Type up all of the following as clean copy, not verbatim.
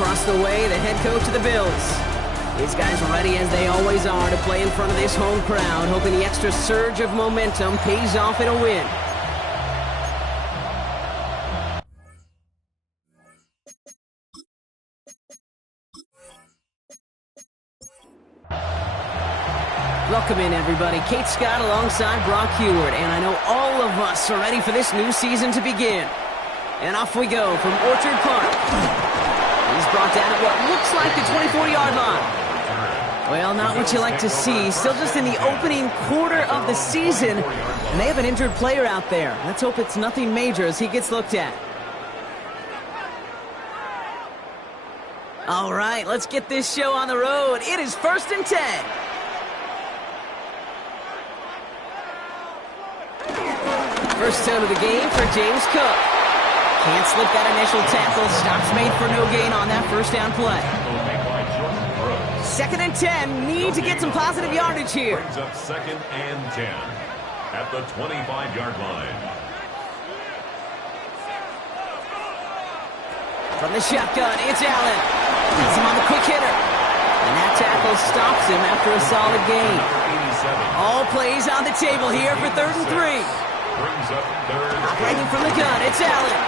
across the way, the head coach of the Bills. These guys are ready, as they always are, to play in front of this home crowd, hoping the extra surge of momentum pays off in a win. Welcome in, everybody. Kate Scott alongside Brock Huard, and I know all of us are ready for this new season to begin. And off we go from Orchard Park. He's brought down at what looks like the 24-yard line. Well, not what you like to see. Still just in the opening quarter of the season, and they have an injured player out there. Let's hope it's nothing major as he gets looked at. All right, let's get this show on the road. It is 1st and 10. First down of the game for James Cook. Can't slip that initial tackle. Stops made for no gain on that first down play. 2nd and 10. Need to get some positive yardage here. Brings up 2nd and 10 at the 25-yard line. From the shotgun, it's Allen. He's him on the quick hitter. And that tackle stops him after a solid gain. All plays on the table here for 3rd and 3. Brings up 3rd. Operating from the gun, it's Allen.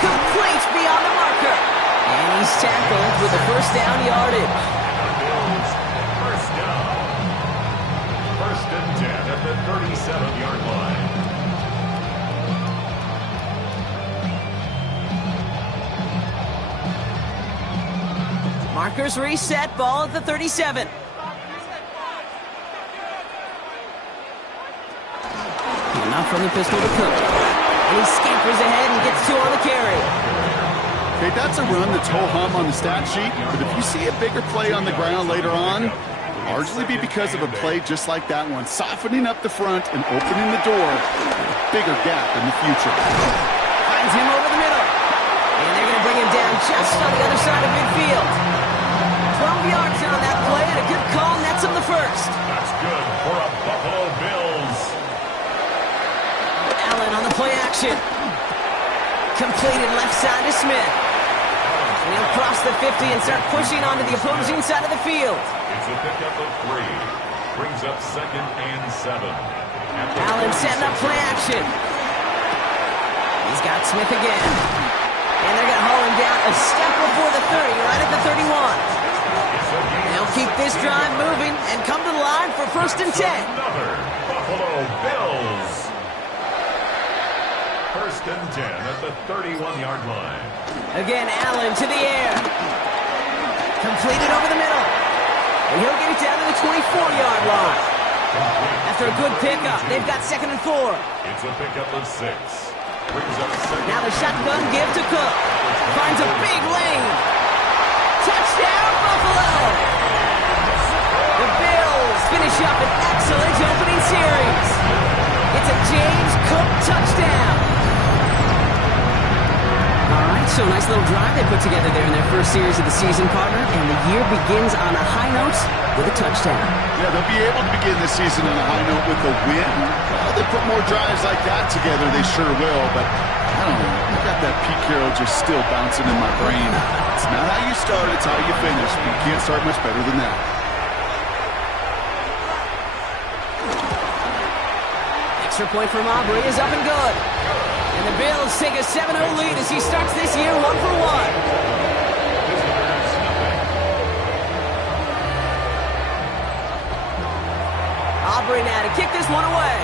Complete beyond the marker. And he's tackled with the first down yardage. First down. 1st and 10 at the 37-yard line. Markers reset, ball at the 37. Now from the pistol to Cook. And he scampers ahead and gets 2 on the carry. Okay, that's a run that's ho-hum on the stat sheet, but if you see a bigger play on the ground later on, it'll largely be because of a play just like that one, softening up the front and opening the door for a bigger gap in the future. Finds him over the middle. And they're going to bring him down just on the other side of midfield. 12 yards on that play, and a good call nets him the first. That's good for a Buffalo Bills. Allen on the play action. Completed left side to Smith. And he'll cross the 50 and start pushing onto the opposing side of the field. It's a pickup of 3. Brings up 2nd and 7. Allen setting up play action. He's got Smith again. And they're going to haul him down a step before the 30, right at the 31. They'll keep this drive moving and come to the line for 1st and 10. Another Buffalo Bills. 1st and 10 at the 31-yard line. Again, Allen to the air. Completed over the middle. And he'll get it down to the 24-yard line. After a good pickup, they've got 2nd and 4. It's a pickup of 6. Brings up 2nd. Now the shotgun give to Cook. Finds a big lane. Touchdown, Buffalo! The Bills finish up an excellent opening series. It's a James Cook touchdown. All right, so nice little drive they put together there in their first series of the season, partner, and the year begins on a high note with a touchdown. Yeah, they'll be able to begin this season on a high note with a win. Well, they put more drives like that together, they sure will, but I don't know. I got that Pete Carroll just still bouncing in my brain. It's not how you start, it's how you finish. You can't start much better than that. Extra point from Aubrey is up and good. And the Bills take a 7-0 lead as he starts this year 1 for 1. Aubrey now to kick this one away.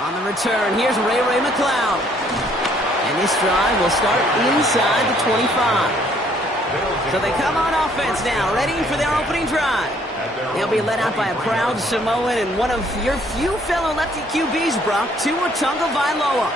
On the return, here's Ray McCloud. And this drive will start inside the 25. So they come on offense now, ready for their opening drive. They'll be led out by a proud Samoan and one of your few fellow lefty QBs, Brock, Tua Tagovailoa.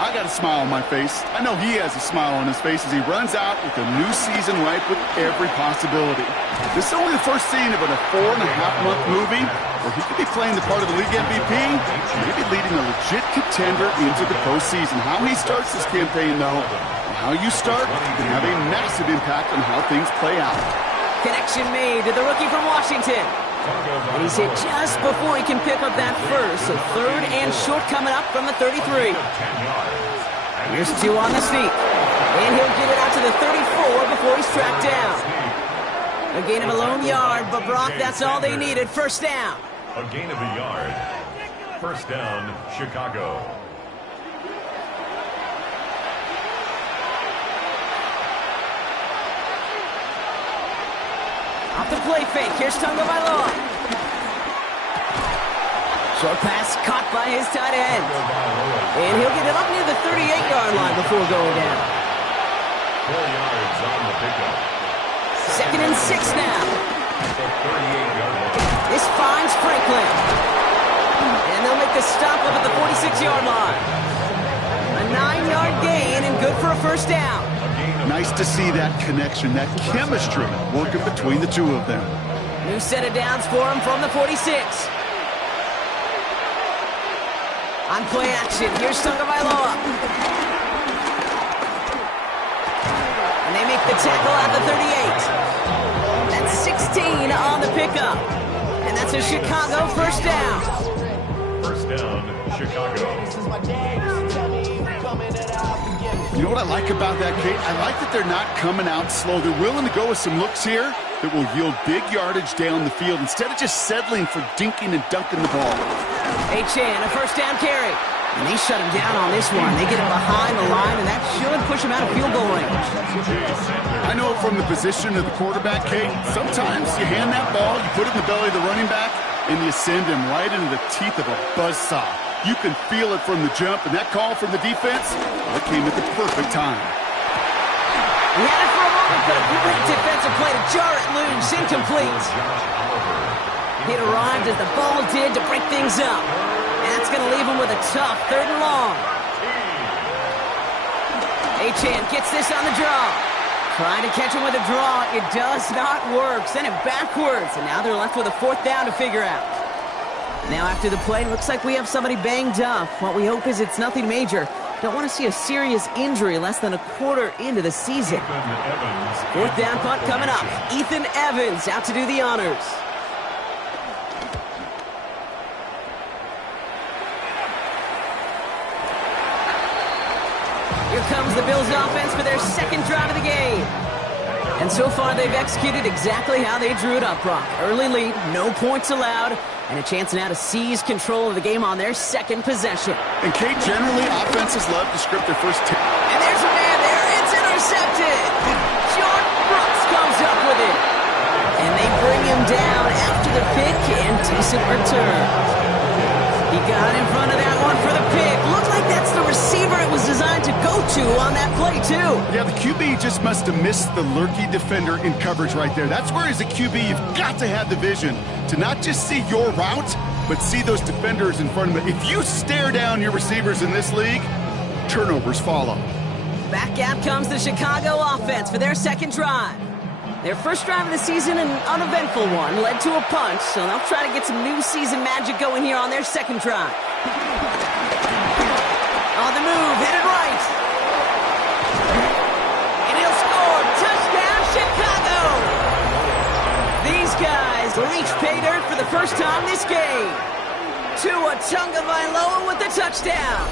I got a smile on my face. I know he has a smile on his face as he runs out with a new season ripe with every possibility. This is only the first scene of a 4.5-month movie where he could be playing the part of the league MVP, maybe leading a legit contender into the postseason. How he starts this campaign, though, and how you start can have a massive impact on how things play out. Connection made to the rookie from Washington. And he's hit just before he can pick up that first. So third and short coming up from the 33. Here's two on the sneak. And he'll get it out to the 34 before he's tracked down. A gain of a lone yard, but Brock, that's all they needed. First down. A gain of a yard. First down, Chicago. Off the play fake. Here's Tagovailoa. Short pass caught by his tight end. And he'll get it up near the 38-yard line before going down. 4 yards on the pickup. Second and 6 now. The 38-yard line. This finds Franklin. And they'll make the stop up at the 46-yard line. A 9-yard gain and good for a first down. Nice to see that connection, that chemistry working between the two of them. New set of downs for him from the 46. On play action, here's Tagovailoa. And they make the tackle at the 38. That's 16 on the pickup. And that's a Chicago first down. First down, Chicago. You know what I like about that, Kate? I like that they're not coming out slow. They're willing to go with some looks here that will yield big yardage down the field instead of just settling for dinking and dunking the ball. Achane, a first down carry. And they shut him down on this one. They get him behind the line, and that should push him out of field goal range. I know from the position of the quarterback, Kate, sometimes you hand that ball, you put it in the belly of the running back, and you send him right into the teeth of a buzzsaw. You can feel it from the jump, and that call from the defense, that came at the perfect time. He had it for a moment, but a great defensive play to jar it loose. Incomplete. It arrived as the ball did to break things up. And that's going to leave him with a tough third and long. Achane gets this on the draw. Trying to catch him with a draw. It does not work. Send it backwards. And now they're left with a fourth down to figure out. Now after the play, it looks like we have somebody banged up. What we hope is it's nothing major. Don't want to see a serious injury less than a quarter into the season. Fourth down punt coming up. Ethan Evans out to do the honors. Here comes the Bills offense for their second drive of the game. And so far, they've executed exactly how they drew it up, Brock. Early lead, no points allowed, and a chance now to seize control of the game on their second possession. And, Kate, generally, offenses love to script their first 10. And there's a man there. It's intercepted. John Brooks comes up with it. And they bring him down after the pick and decent return. He got in front of that one for the pick. Looks like that's the receiver it was designed to go to on that play, too. Yeah, the QB just must have missed the lurky defender in coverage right there. That's where, as a QB, you've got to have the vision to not just see your route, but see those defenders in front of it. If you stare down your receivers in this league, turnovers follow. Back out comes the Chicago offense for their second drive. Their first drive of the season, an uneventful one, led to a punt, so they'll try to get some new season magic going here on their second drive. On the move, headed right. And he'll score. Touchdown, Chicago! These guys reach pay dirt for the first time this game. Tua Tagovailoa with the touchdown.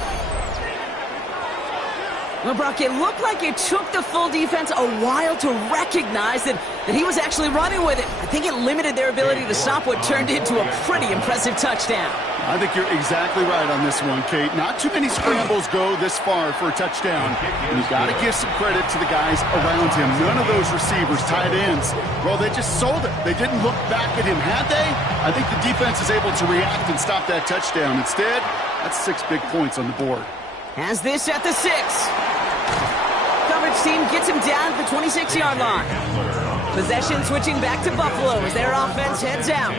Well, Brock, it looked like it took the full defense a while to recognize that he was actually running with it. I think it limited their ability to stop what turned into a pretty impressive touchdown. I think you're exactly right on this one, Kate. Not too many scrambles go this far for a touchdown. And you got to give some credit to the guys around him. None of those receivers, tight ends, well, they just sold it. They didn't look back at him. Had they? I think the defense is able to react and stop that touchdown. Instead, that's 6 big points on the board. Has this at the 6. Coverage team gets him down at the 26-yard line. Possession switching back to Buffalo as their offense heads out.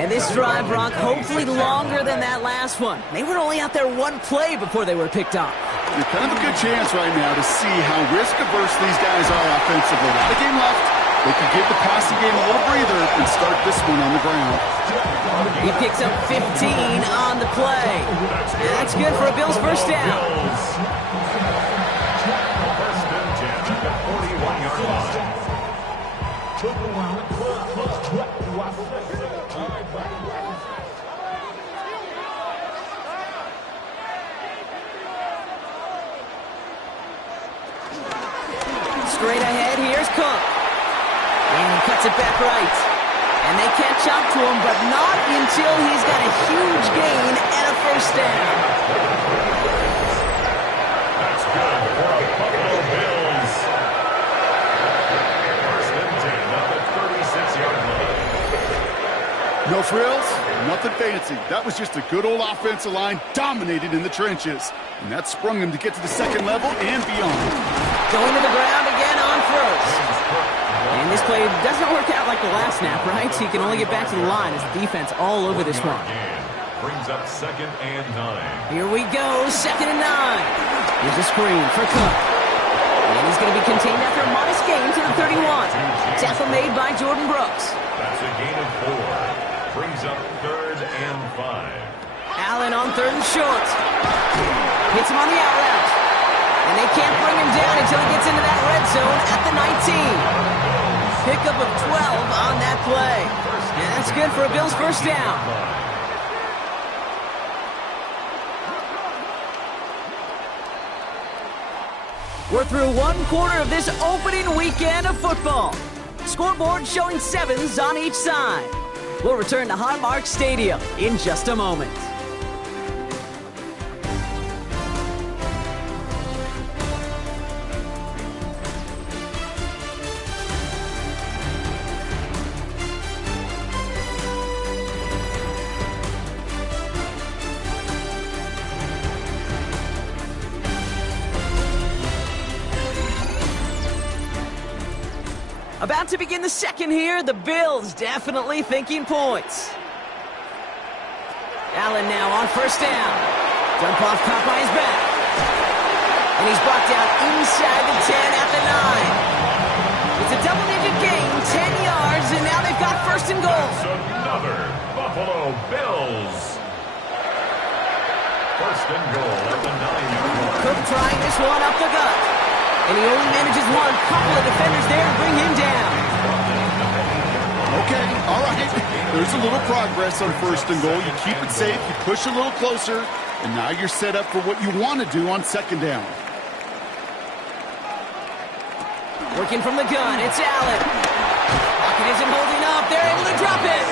And this drive, Brock, hopefully longer than that last one. They were only out there one play before they were picked up. You're kind of a good chance right now to see how risk-averse these guys are offensively. A lot of game left. They can give the passing game a little breather and start this one on the ground. He picks up 15 on the play. And that's good for a Bills first down. First and 10 at the 41-yard line. Straight ahead, here's Cook. And he cuts it back right. And they catch up to him, but not until he's got a huge gain and a first down. That's good for a Buffalo Bills. First and 10 at the 36-yard line. No frills, nothing fancy. That was just a good old offensive line dominated in the trenches. And that sprung him to get to the second level and beyond. Going to the ground again on first. And this play doesn't work out like the last snap, right? He can only get back to the line as the defense all over this one. Brings up 2nd and 9. Here we go, 2nd and 9. Here's a screen for Cook. And he's going to be contained after a modest gain to the 31. Tackle made by Jordan Brooks. That's a gain of 4. Brings up 3rd and 5. Allen on 3rd and short. Hits him on the out route. And they can't bring him down until he gets into that red zone at the 19. Pickup of 12 on that play. And that's good for a Bills first down. We're through one quarter of this opening weekend of football. Scoreboard showing 7s on each side. We'll return to Highmark Stadium in just a moment. About to begin the second here, the Bills definitely thinking points. Allen now on first down. Dump off caught by his back. And he's brought down inside the 10 at the 9. It's a double-digit gain, 10 yards, and now they've got first and goal. That's another Buffalo Bills. First and goal at the 9-yard line. Cook trying this one up the gut. And he only manages one. Couple of defenders there to bring him down. Okay, all right. There's a little progress on first and goal. You keep it safe, you push a little closer, and now you're set up for what you want to do on second down. Working from the gun, it's Allen. Pocket isn't holding up. They're able to drop it.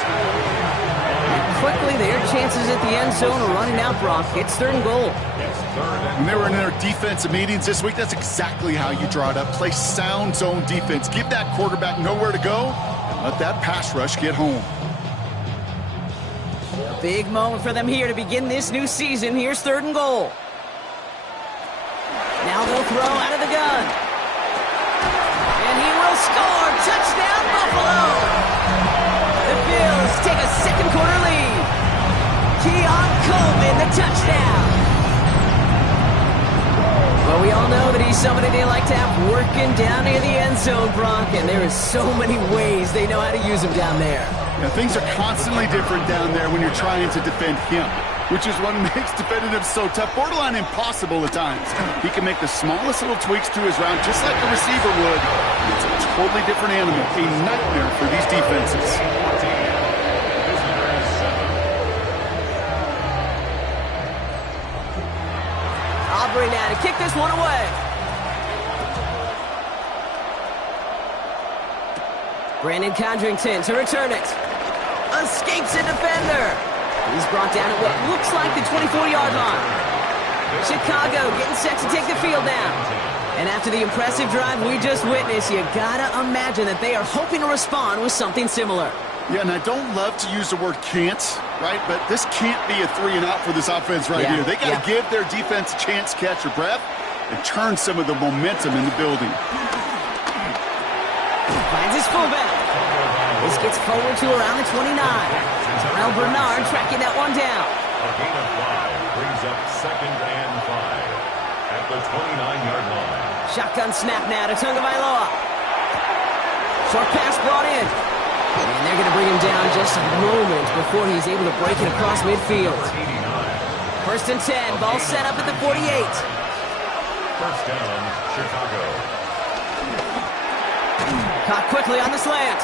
And quickly, their chances at the end zone are running out, Brock. It's 3rd and goal. When they were in their defensive meetings this week, that's exactly how you draw it up. Play sound zone defense. Give that quarterback nowhere to go, and let that pass rush get home. A big moment for them here to begin this new season. Here's 3rd and goal. Now they'll throw out of the gun. And he will score. Touchdown, Buffalo! The Bills take a second quarter lead. Keon Coleman, the touchdown. Well, we all know that he's somebody they like to have working down near the end zone, Brock, and there is so many ways they know how to use him down there. Yeah, things are constantly different down there when you're trying to defend him, which is what makes defending him so tough, borderline impossible at times. He can make the smallest little tweaks to his route just like a receiver would. It's a totally different animal, a nightmare for these defenses. Aubrey now to kick this one away. Brandon Condrington to return it. Escapes a defender. He's brought down at what looks like the 24-yard line. Chicago getting set to take the field down. And after the impressive drive we just witnessed, you gotta imagine that they are hoping to respond with something similar. Yeah, and I don't love to use the word can't, right? But this can't be a 3-and-out for this offense right here. They got to give their defense a chance to catch their breath and turn some of the momentum in the building. Finds his fullback. This gets forward to around the 29. Terrell Bernard tracking that one down. A gain of 5 brings up 2nd and 5 at the 29-yard line. Shotgun snap now to Tagovailoa. Short pass brought in. And they're going to bring him down just a moment before he's able to break it across midfield. 1st and 10, ball set up at the 48. First down, Chicago. Caught quickly on the slant.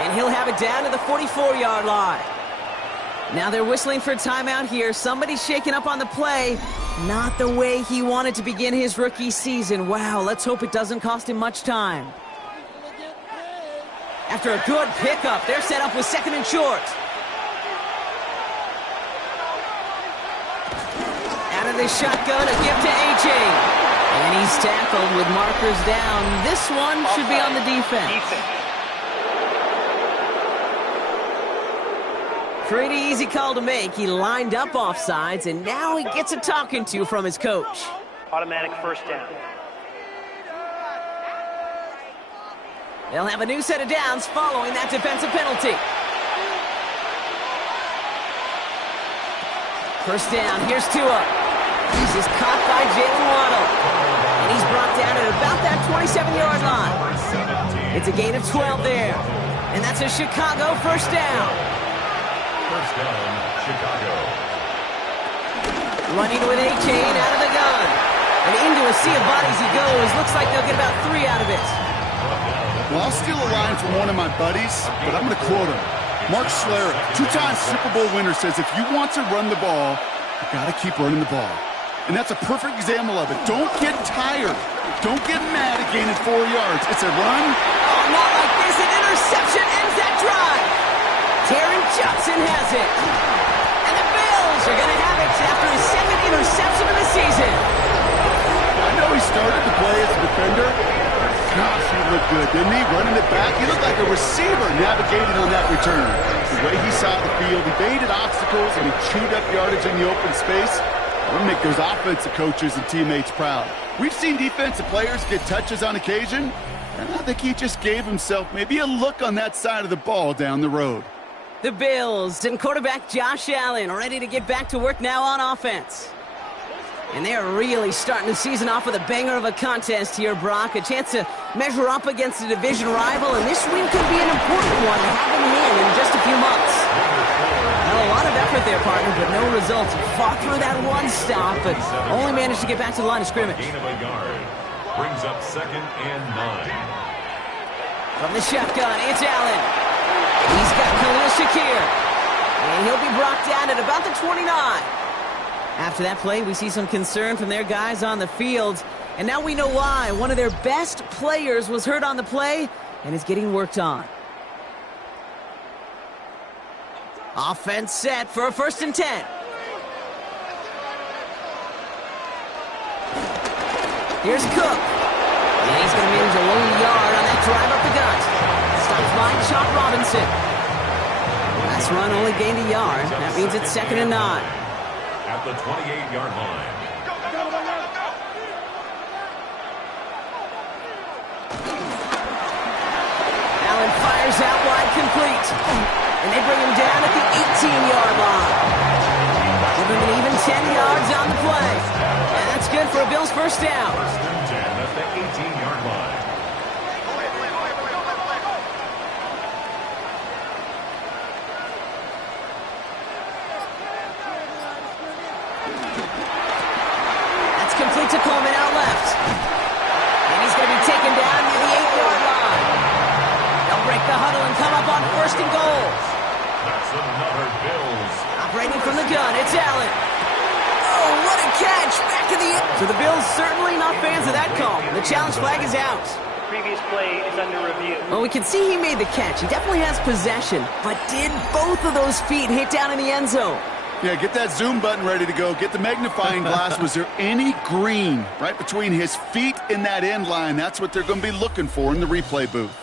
And he'll have it down to the 44-yard line. Now they're whistling for a timeout here. Somebody's shaking up on the play. Not the way he wanted to begin his rookie season. Wow, let's hope it doesn't cost him much time. After a good pickup, they're set up with second and short. Out of the shotgun, a gift to A.J. And he's tackled with markers down. This one should be on the defense. Pretty easy call to make. He lined up offsides, and now he gets a talking to from his coach. Automatic first down. They'll have a new set of downs following that defensive penalty. First down, here's Tua. He's just caught by Jalen Waddle. And he's brought down at about that 27-yard line. It's a gain of 12 there. And that's a Chicago first down. First down, Chicago. Running with A.J. out of the gun. And into a sea of bodies he goes. Looks like they'll get about 3 out of it. Well, I'll steal a line from one of my buddies, but I'm going to quote him. Mark Schlereth, 2-time Super Bowl winner, says if you want to run the ball, you got to keep running the ball. And that's a perfect example of it. Don't get tired. Don't get mad at gaining 4 yards. It's a run. Oh, not like this. An interception ends that drive. Taron Johnson has it. And the Bills are going to have it after his second interception of the season. I know he started to play as a defender. Gosh, he looked good, didn't he? Running it back. He looked like a receiver navigating on that return. The way he saw the field, he baited obstacles, and he chewed up yardage in the open space. That'll make those offensive coaches and teammates proud. We've seen defensive players get touches on occasion, and I think he just gave himself maybe a look on that side of the ball down the road. The Bills and quarterback Josh Allen ready to get back to work now on offense. And they're really starting the season off with a banger of a contest here, Brock. A chance to measure up against a division rival, and this win could be an important one to have in hand in just a few months. Well, a lot of effort there, partner, but no results. Fought through that one stop, but only managed to get back to the line of scrimmage. Gain of a yard. Brings up 2nd and 9. From the shotgun, it's Allen. He's got Khalil Shakir. And he'll be brought down at about the 29. After that play, we see some concern from their guys on the field. And now we know why. One of their best players was hurt on the play and is getting worked on. Offense set for a 1st and 10. Here's Cook. And he's going to manage a lone yard on that drive up the gut. Stops by Chop Robinson. Last run only gained a yard. That means it's 2nd and 9. At the 28-yard line. Allen fires out wide, complete. And they bring him down at the 18-yard line. Give him an even 10 yards on the play. And that's good for a Bills first down. 1st and 10 at the 18-yard line. Complete to Coleman out left. And he's going to be taken down near the 8-yard line. They'll break the huddle and come up on 1st and goal. That's another Bills. Operating from the gun, it's Allen. Oh, what a catch. Back to the end. So the Bills certainly not fans of that call. The challenge flag is out. The previous play is under review. Well, we can see he made the catch. He definitely has possession. But did both of those feet hit down in the end zone? Yeah, get that zoom button ready to go. Get the magnifying glass. Was there any green right between his feet and that end line? That's what they're going to be looking for in the replay booth.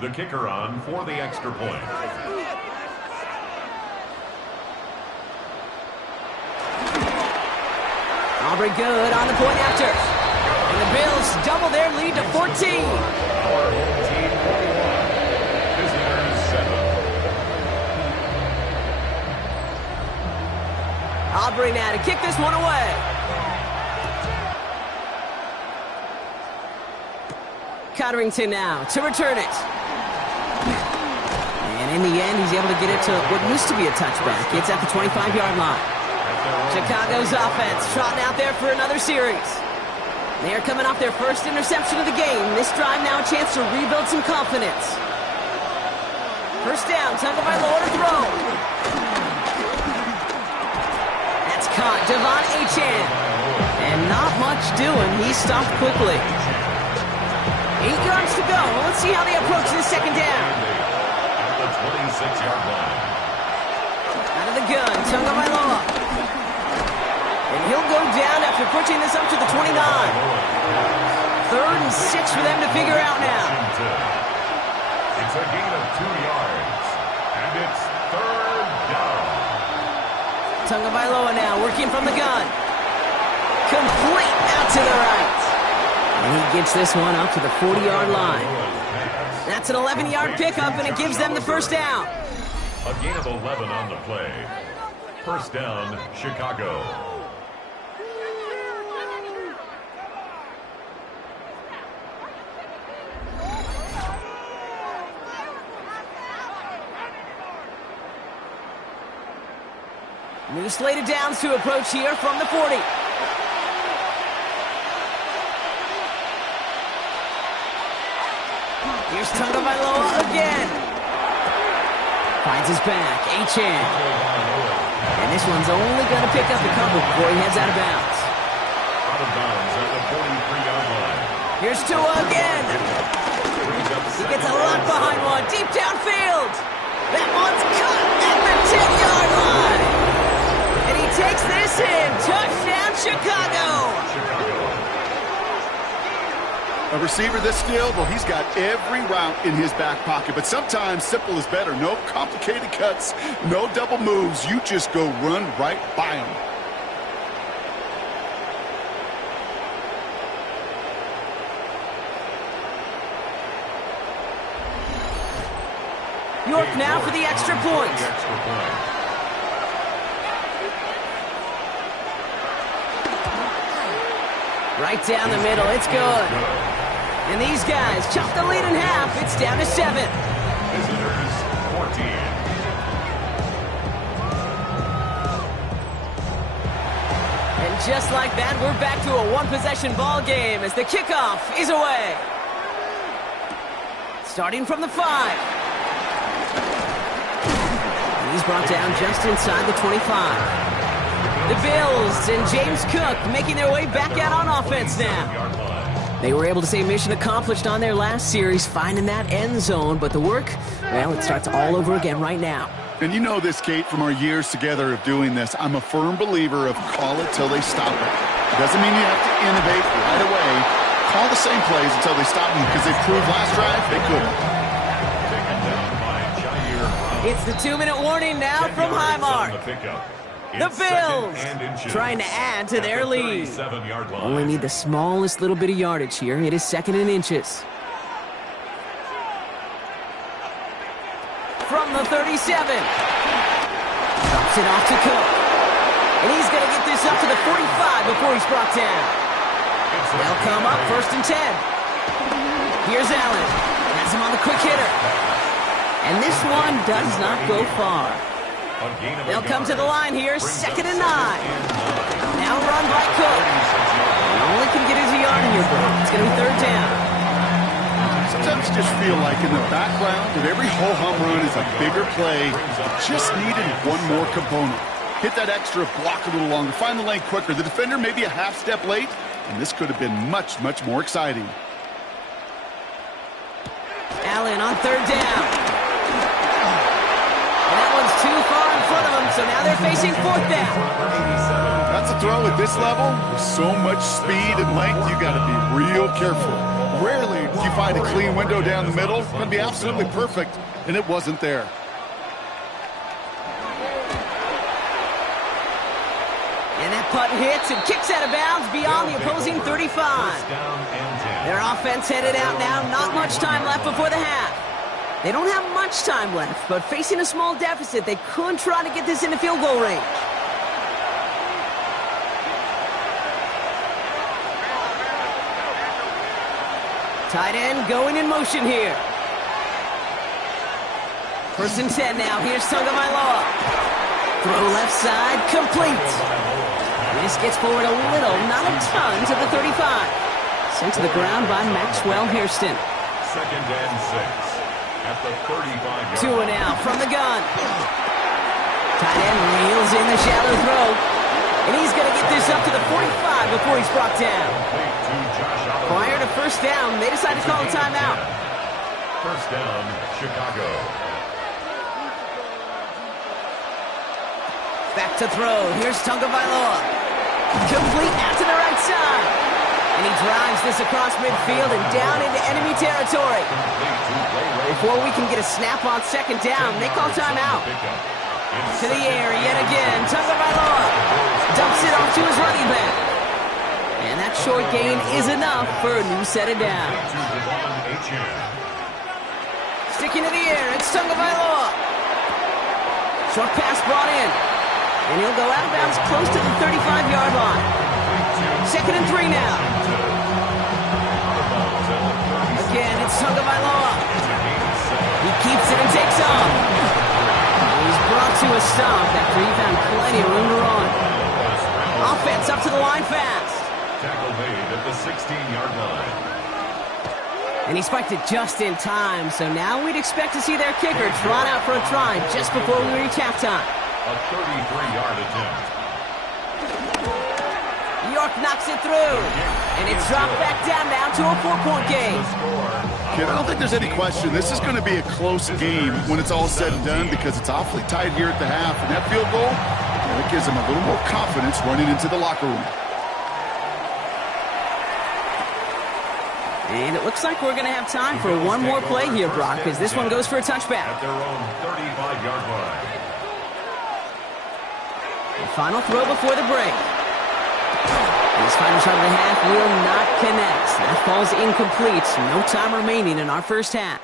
The kicker on for the extra point. Aubrey good on the point after. And the Bills double their lead to 14. Our home team 41. Visitors 7. Aubrey now to kick this one away. Cotterington now to return it. And in the end, he's able to get it to what used to be a touchback. It's at the 25-yard line. Chicago's offense trotting out there for another series. They are coming off their first interception of the game. This drive now a chance to rebuild some confidence. First down, Tagovailoa to throw. caught. Devon Achane. And not much doing. He stopped quickly. 8 yards to go. Let's see how they approach this second down. At the 26-yard line. Out of the gun, Tagovailoa. And he'll go down after pushing this up to the 29. 3rd and 6 for them to figure out now. It's a gain of 2 yards. And it's 3rd down. Tagovailoa now working from the gun. Complete out to the right. And he gets this one up to the 40-yard line. That's an 11-yard pickup, and it gives them the first down. A gain of 11 on the play. First down, Chicago. New slate of downs to approach here from the 40. Here's Tagovailoa again. Finds his back, Achane. And this one's only going to pick up a couple before he heads out of bounds. Out of bounds at the 43-yard line. Here's Tua again. He gets a lot behind one, deep downfield. That one's cut at the 10-yard line. And he takes this in. Touchdown, Chicago. A receiver this skilled, well, he's got every route in his back pocket. But sometimes simple is better. No complicated cuts, no double moves. You just go run right by him. York now for the extra point. Right down the middle, it's good. And these guys chop the lead in half. It's down to 7. Visitors, 14. And just like that, we're back to a one-possession ball game as the kickoff is away. Starting from the 5. And he's brought down just inside the 25. The Bills and James Cook making their way back out on offense now. They were able to say mission accomplished on their last series, finding that end zone, but the work, well, it starts all over again right now. And you know this, Kate, from our years together of doing this. I'm a firm believer of call it till they stop it. Doesn't mean you have to innovate right away. Call the same plays until they stop them, because they proved last drive they couldn't. It's the 2-minute warning now from Highmark. The Bills trying to add to their lead. Only need the smallest little bit of yardage here. It is 2nd and inches. From the 37. Drops it off to Cook. And he's going to get this up to the 45 before he's brought down. They'll come up 1st and 10. Here's Allen. Has him on the quick hitter. And this one does not go far. They'll come to the line here, 2nd and 9. Now run by Cook. He only can get his yard in here, bro. It's going to be 3rd down. Sometimes you just feel like in the background of every ho-hum run is a bigger play. Just needed one more component. Hit that extra block a little longer. Find the lane quicker. The defender maybe a half step late, and this could have been much, much more exciting. Allen on 3rd down. That one's too far in front of them, so now they're facing 4th down. That's a throw at this level. With so much speed and length, you got to be real careful. Rarely do you find a clean window down the middle. It's going to be absolutely perfect, and it wasn't there. And that punt hits and kicks out of bounds beyond the opposing 35. Their offense headed out now. Not much time left before the half. They don't have much time left, but facing a small deficit, they could try to get this into field goal range. Tight end going in motion here. 1st and 10 now. Here's Tagovailoa. Throw left side, complete. This gets forward a little, not a ton, to the 35. Sent to the ground by Maxwell Hairston. 2nd and 6. At the 35-yard 2 and out from the gun. Tight end reels in the shallow throw. And he's going to get this up to the 45 before he's brought down. Prior to first down, they decided to call a timeout. First down, Chicago. Back to throw. Here's Tagovailoa. Complete out to the right side. And he drives this across midfield and down into enemy territory. Before we can get a snap on second down, they call timeout. To the air yet again. Tagovailoa dumps it off to his running back. And that short gain is enough for a new set of downs. Sticking to the air, it's Tagovailoa. Short pass brought in. And he'll go out of bounds close to the 35-yard line. 2nd and 3 now. Again, it's Tagovailoa. He keeps it and takes off. He's brought to a stop after he found plenty of room to run. Offense up to the line fast. Tackle made at the 16-yard line. And he spiked it just in time, so now we'd expect to see their kicker trot out for a try just before we reach halftime. A 33-yard attempt. York knocks it through. And it's dropped back down now to a 4-point game. Kid, I don't think there's any question. This is going to be a close game when it's all said and done because it's awfully tight here at the half. And that field goal, that gives them a little more confidence running into the locker room. And it looks like we're going to have time for one more play here, Brock, because this one goes for a touchback. At their own 35-yard line. The final throw before the break. This final shot of the half will not connect. That falls incomplete. No time remaining in our first half.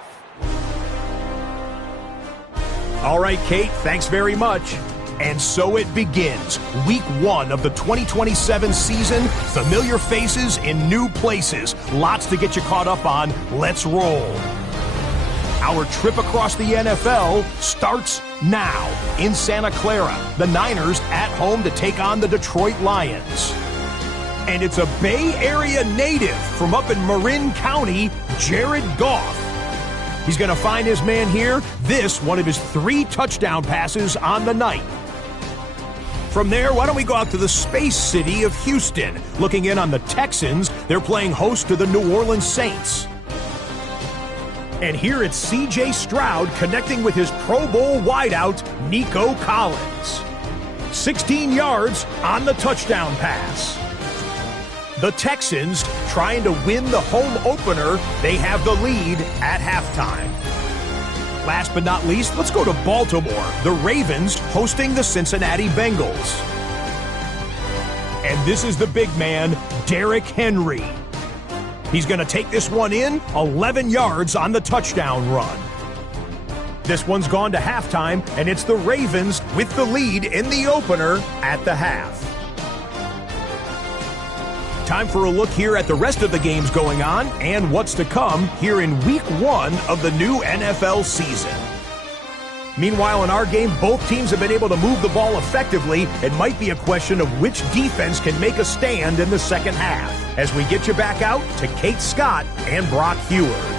All right, Kate, thanks very much. And so it begins. Week 1 of the 2027 season. Familiar faces in new places. Lots to get you caught up on. Let's roll. Our trip across the NFL starts now. In Santa Clara, the Niners at home to take on the Detroit Lions. And it's a Bay Area native from up in Marin County, Jared Goff. He's going to find his man here. This, one of his 3 touchdown passes on the night. From there, why don't we go out to the Space City of Houston? Looking in on the Texans, they're playing host to the New Orleans Saints. And here it's C.J. Stroud connecting with his Pro Bowl wideout, Nico Collins. 16 yards on the touchdown pass. The Texans trying to win the home opener. They have the lead at halftime. Last but not least, let's go to Baltimore. The Ravens hosting the Cincinnati Bengals. And this is the big man, Derrick Henry. He's going to take this one in, 11 yards on the touchdown run. This one's gone to halftime, and it's the Ravens with the lead in the opener at the half. Time for a look here at the rest of the games going on and what's to come here in Week 1 of the new NFL season. Meanwhile, in our game, both teams have been able to move the ball effectively. It might be a question of which defense can make a stand in the second half. As we get you back out to Kate Scott and Brock Huard.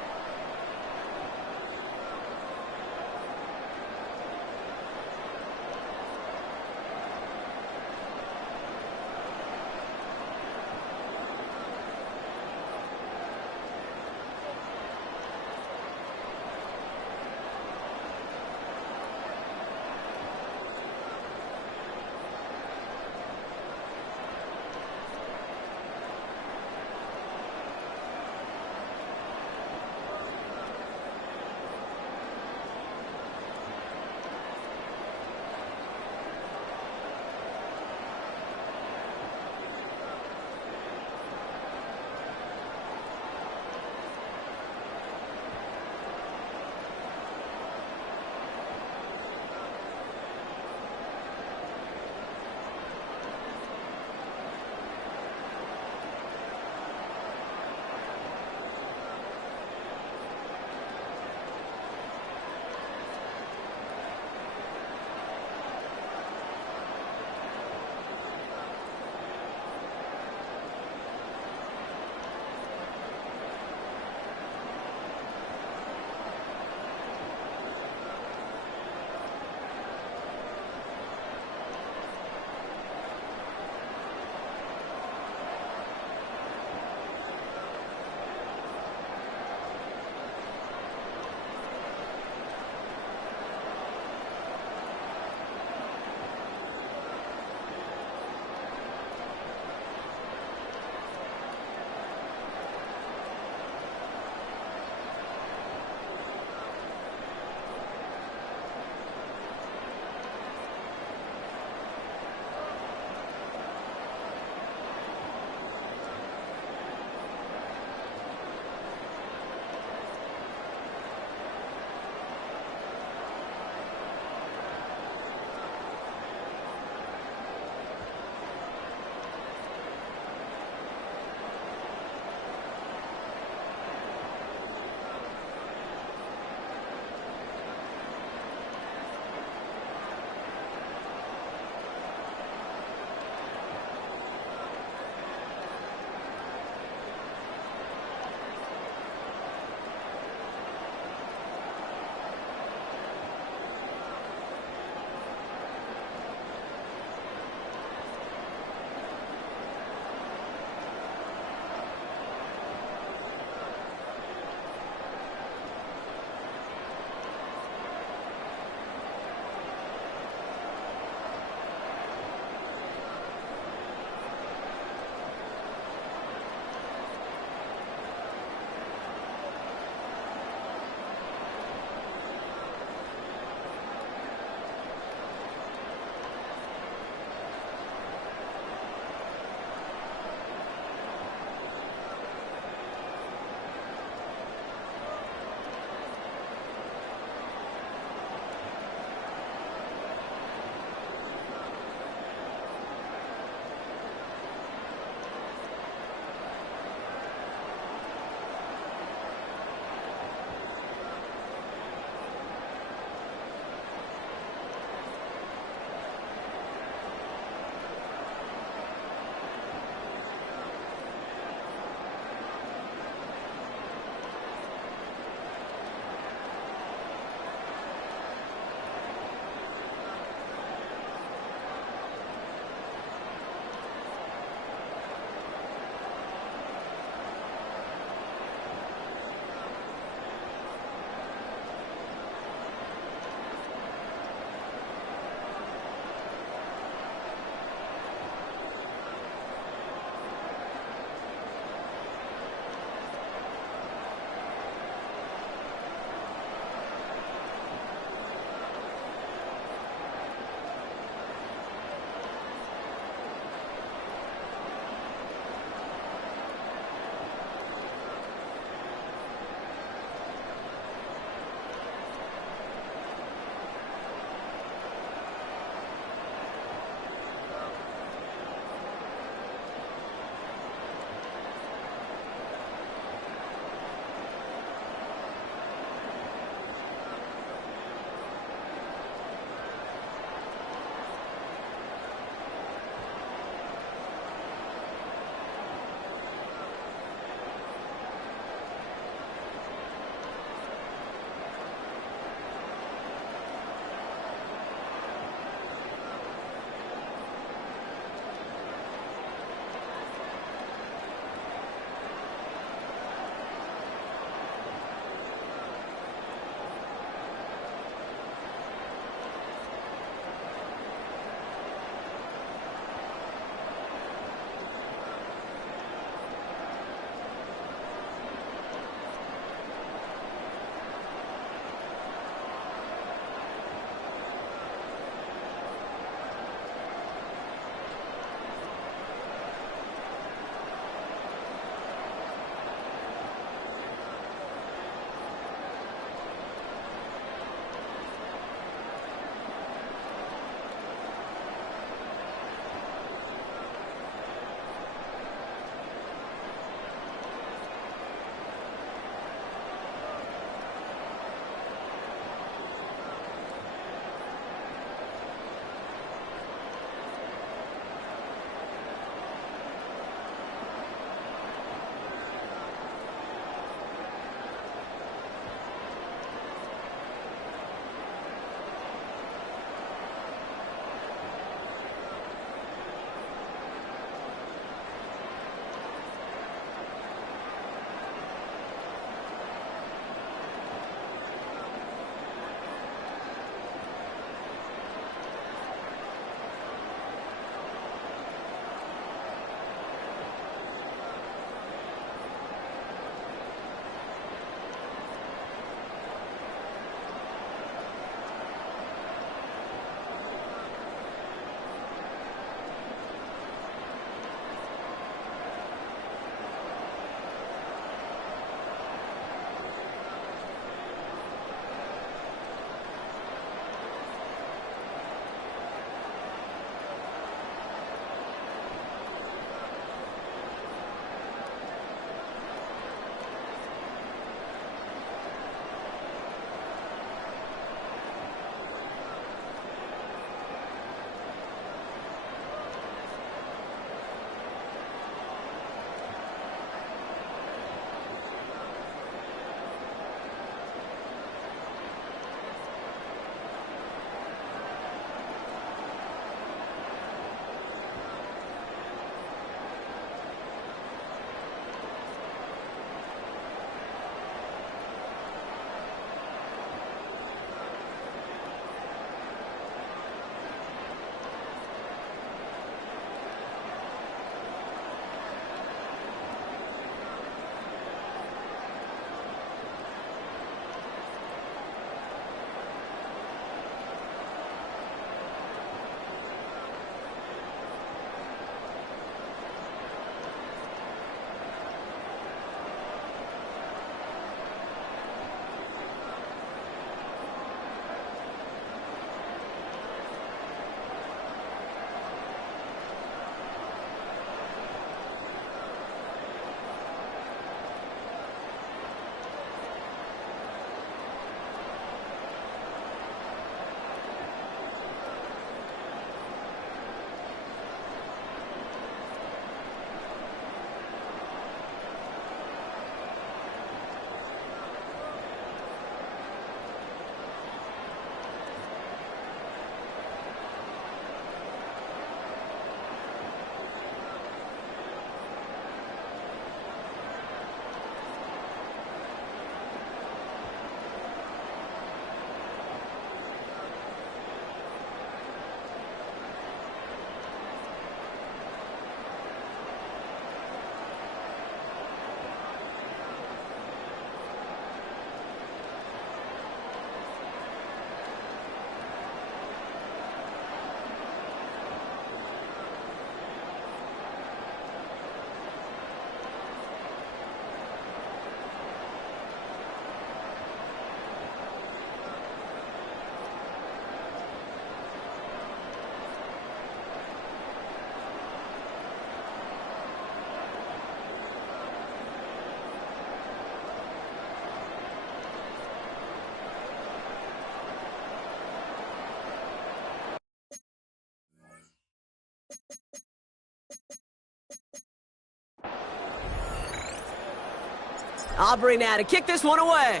Aubrey now to kick this one away.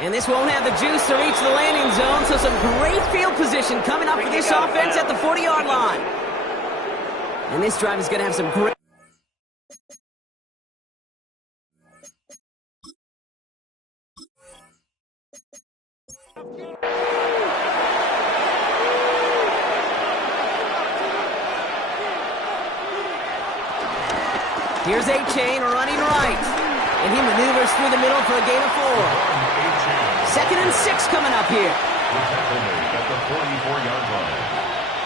And this won't have the juice to reach the landing zone, so some great field position coming up for this offense at the 40-yard line. And this drive is going to have some great... Here's A-Chain running right. And he maneuvers through the middle for a gain of 4. Second and 6 coming up here. The tackle made at the 44-yard line.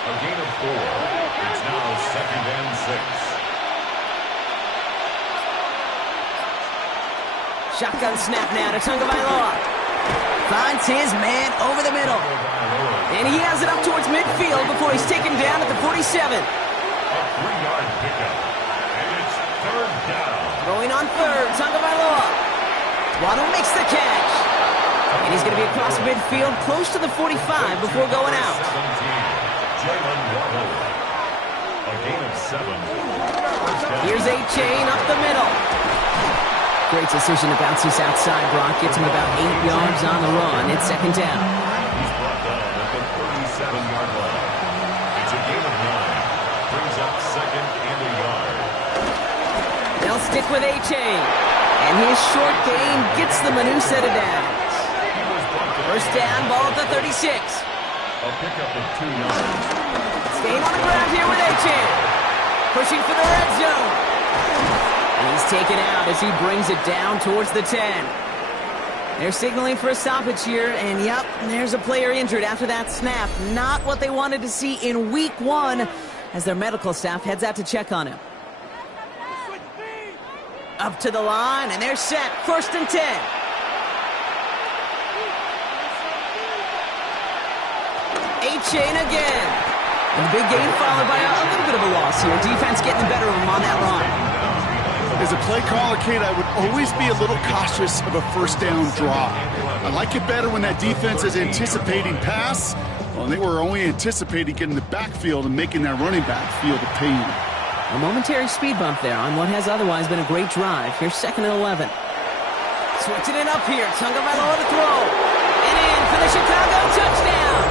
A gain of 4. It's now second and 6. Shotgun snap now to Tagovailoa. Finds his man over the middle. And he has it up towards midfield before he's taken down at the 47. A 3-yard pickup. And it's third down. Going on third, Tagovailoa. Waddle makes the catch. And he's going to be across midfield close to the 45 before going out. 17, Jalen Waddle. A gain of 7. Here's A-Chain up the middle. Great decision to bounce this outside. Brock gets him about 8 yards on the run. It's second down. He's brought down at the 37-yard line. It's a gain of 9. Brings up second and a yard. They'll stick with A-Chain. And his short gain gets them a new set of downs. First down, ball at the 36. A pickup of 2 yards. Staying on the ground here with A-Chain. Pushing for the red zone. And he's taken out as he brings it down towards the 10. They're signaling for a stoppage here, and yep, there's a player injured after that snap. Not what they wanted to see in week 1 as their medical staff heads out to check on him. Up to the line, and they're set. First and 10. A-Chain again. And the big gain followed by a little bit of a loss here. Defense getting the better of him on that run. As a play caller, Kate, I would always be a little cautious of a first down draw. I like it better when that defense is anticipating pass. Well, they were only anticipating getting the backfield and making that running back feel the pain. A momentary speed bump there on what has otherwise been a great drive. Here's second and 11. Switching it up here. Tagovailoa to throw. And in for the Chicago touchdown.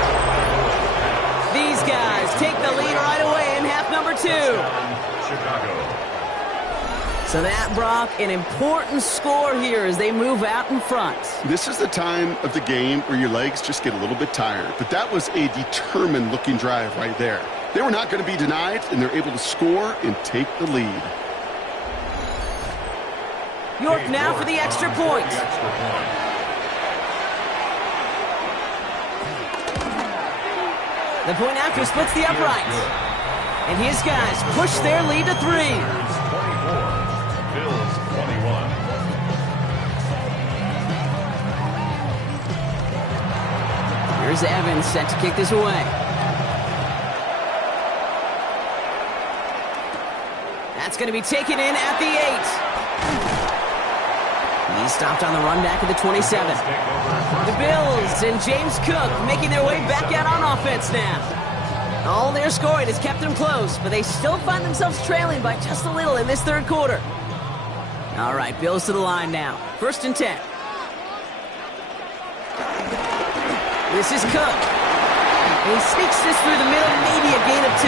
These guys take the lead right away in half number 2. Chicago. So that, Brock, an important score here as they move out in front. This is the time of the game where your legs just get a little bit tired. But that was a determined-looking drive right there. They were not going to be denied, and they're able to score and take the lead. York now for the extra point. The point after splits the uprights. And his guys push their lead to 3. Bills 21. Here's Evans set to kick this away. That's going to be taken in at the 8. He's stopped on the run back at the 27. The Bills and James Cook making their way back out on offense now. All their scoring has kept them close, but they still find themselves trailing by just a little in this third quarter. All right, Bills to the line now. First and 10. This is Cook. And he sneaks this through the middle, maybe a gain of 2.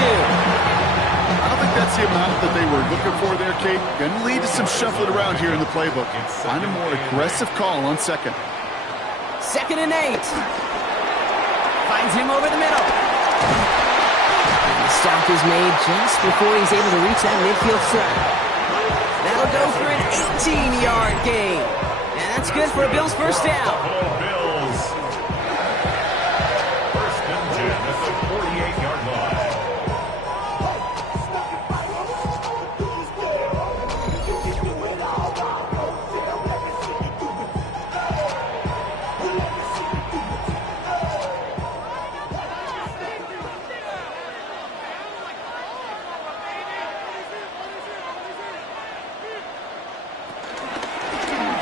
I don't think that's the amount that they were looking for there, Kate. Going to lead to some shuffling around here in the playbook. Find a more aggressive call on second. Second and 8. Finds him over the middle. And the stop is made just before he's able to reach that midfield strike. That'll go for an 18-yard gain. And that's good for a Bills first down. Bills. First and 10 at the 48-yard line.